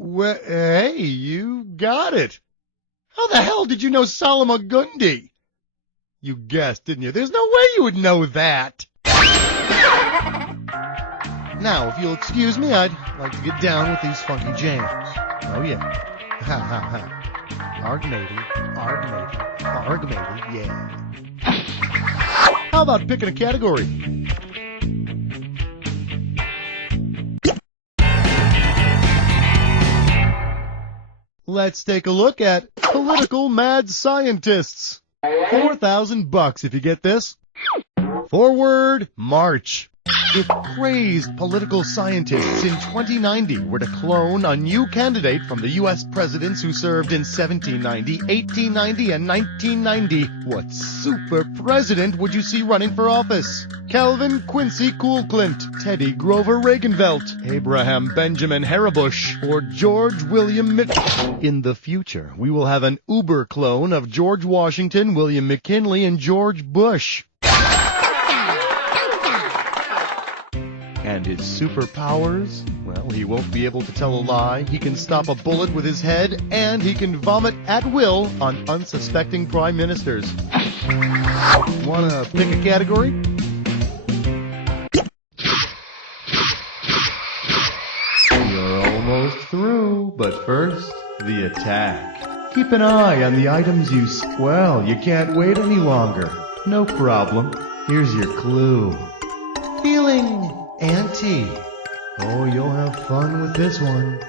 Well, hey, you got it. How the hell did you know Salamagundi? You guessed, didn't you? There's no way you would know that. Now, if you'll excuse me, I'd like to get down with these funky jams. Oh, yeah. Ha, ha, ha. Arg-matey, yeah. How about picking a category? Let's take a look at political mad scientists. $4,000 if you get this. Forward march. If crazed political scientists in 2090 were to clone a new candidate from the U.S. presidents who served in 1790, 1890, and 1990, what super president would you see running for office? Calvin Quincy Coolclint, Teddy Grover Reaganvelt, Abraham Benjamin Harabush, or George William In the future, we will have an Uber clone of George Washington, William McKinley, and George Bush. And his superpowers? Well, he won't be able to tell a lie, he can stop a bullet with his head, and he can vomit at will on unsuspecting prime ministers. Wanna pick a category? You're almost through, but first, the attack. Keep an eye on the items you well, you can't wait any longer. No problem. Here's your clue. Feeling anti. Oh, you'll have fun with this one.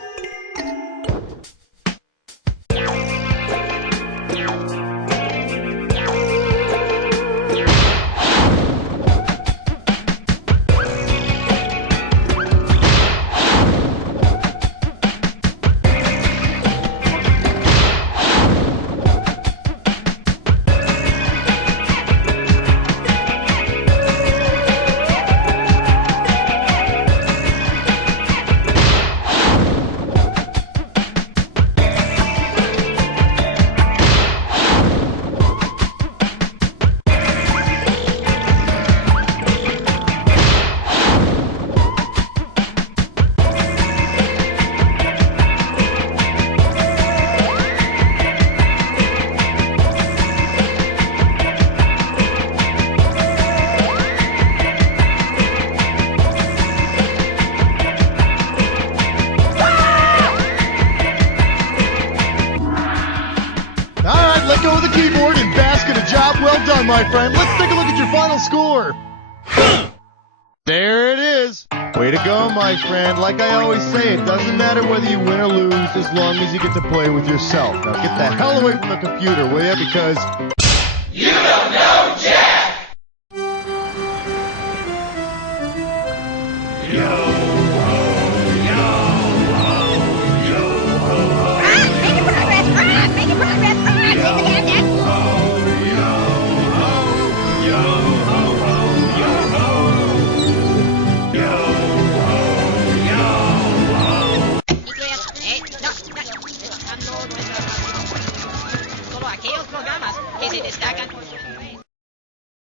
Let go of the keyboard and bask in a job well done, my friend. Let's take a look at your final score. There it is. Way to go, my friend. Like I always say, it doesn't matter whether you win or lose as long as you get to play with yourself. Now get the hell away from the computer, will you? Because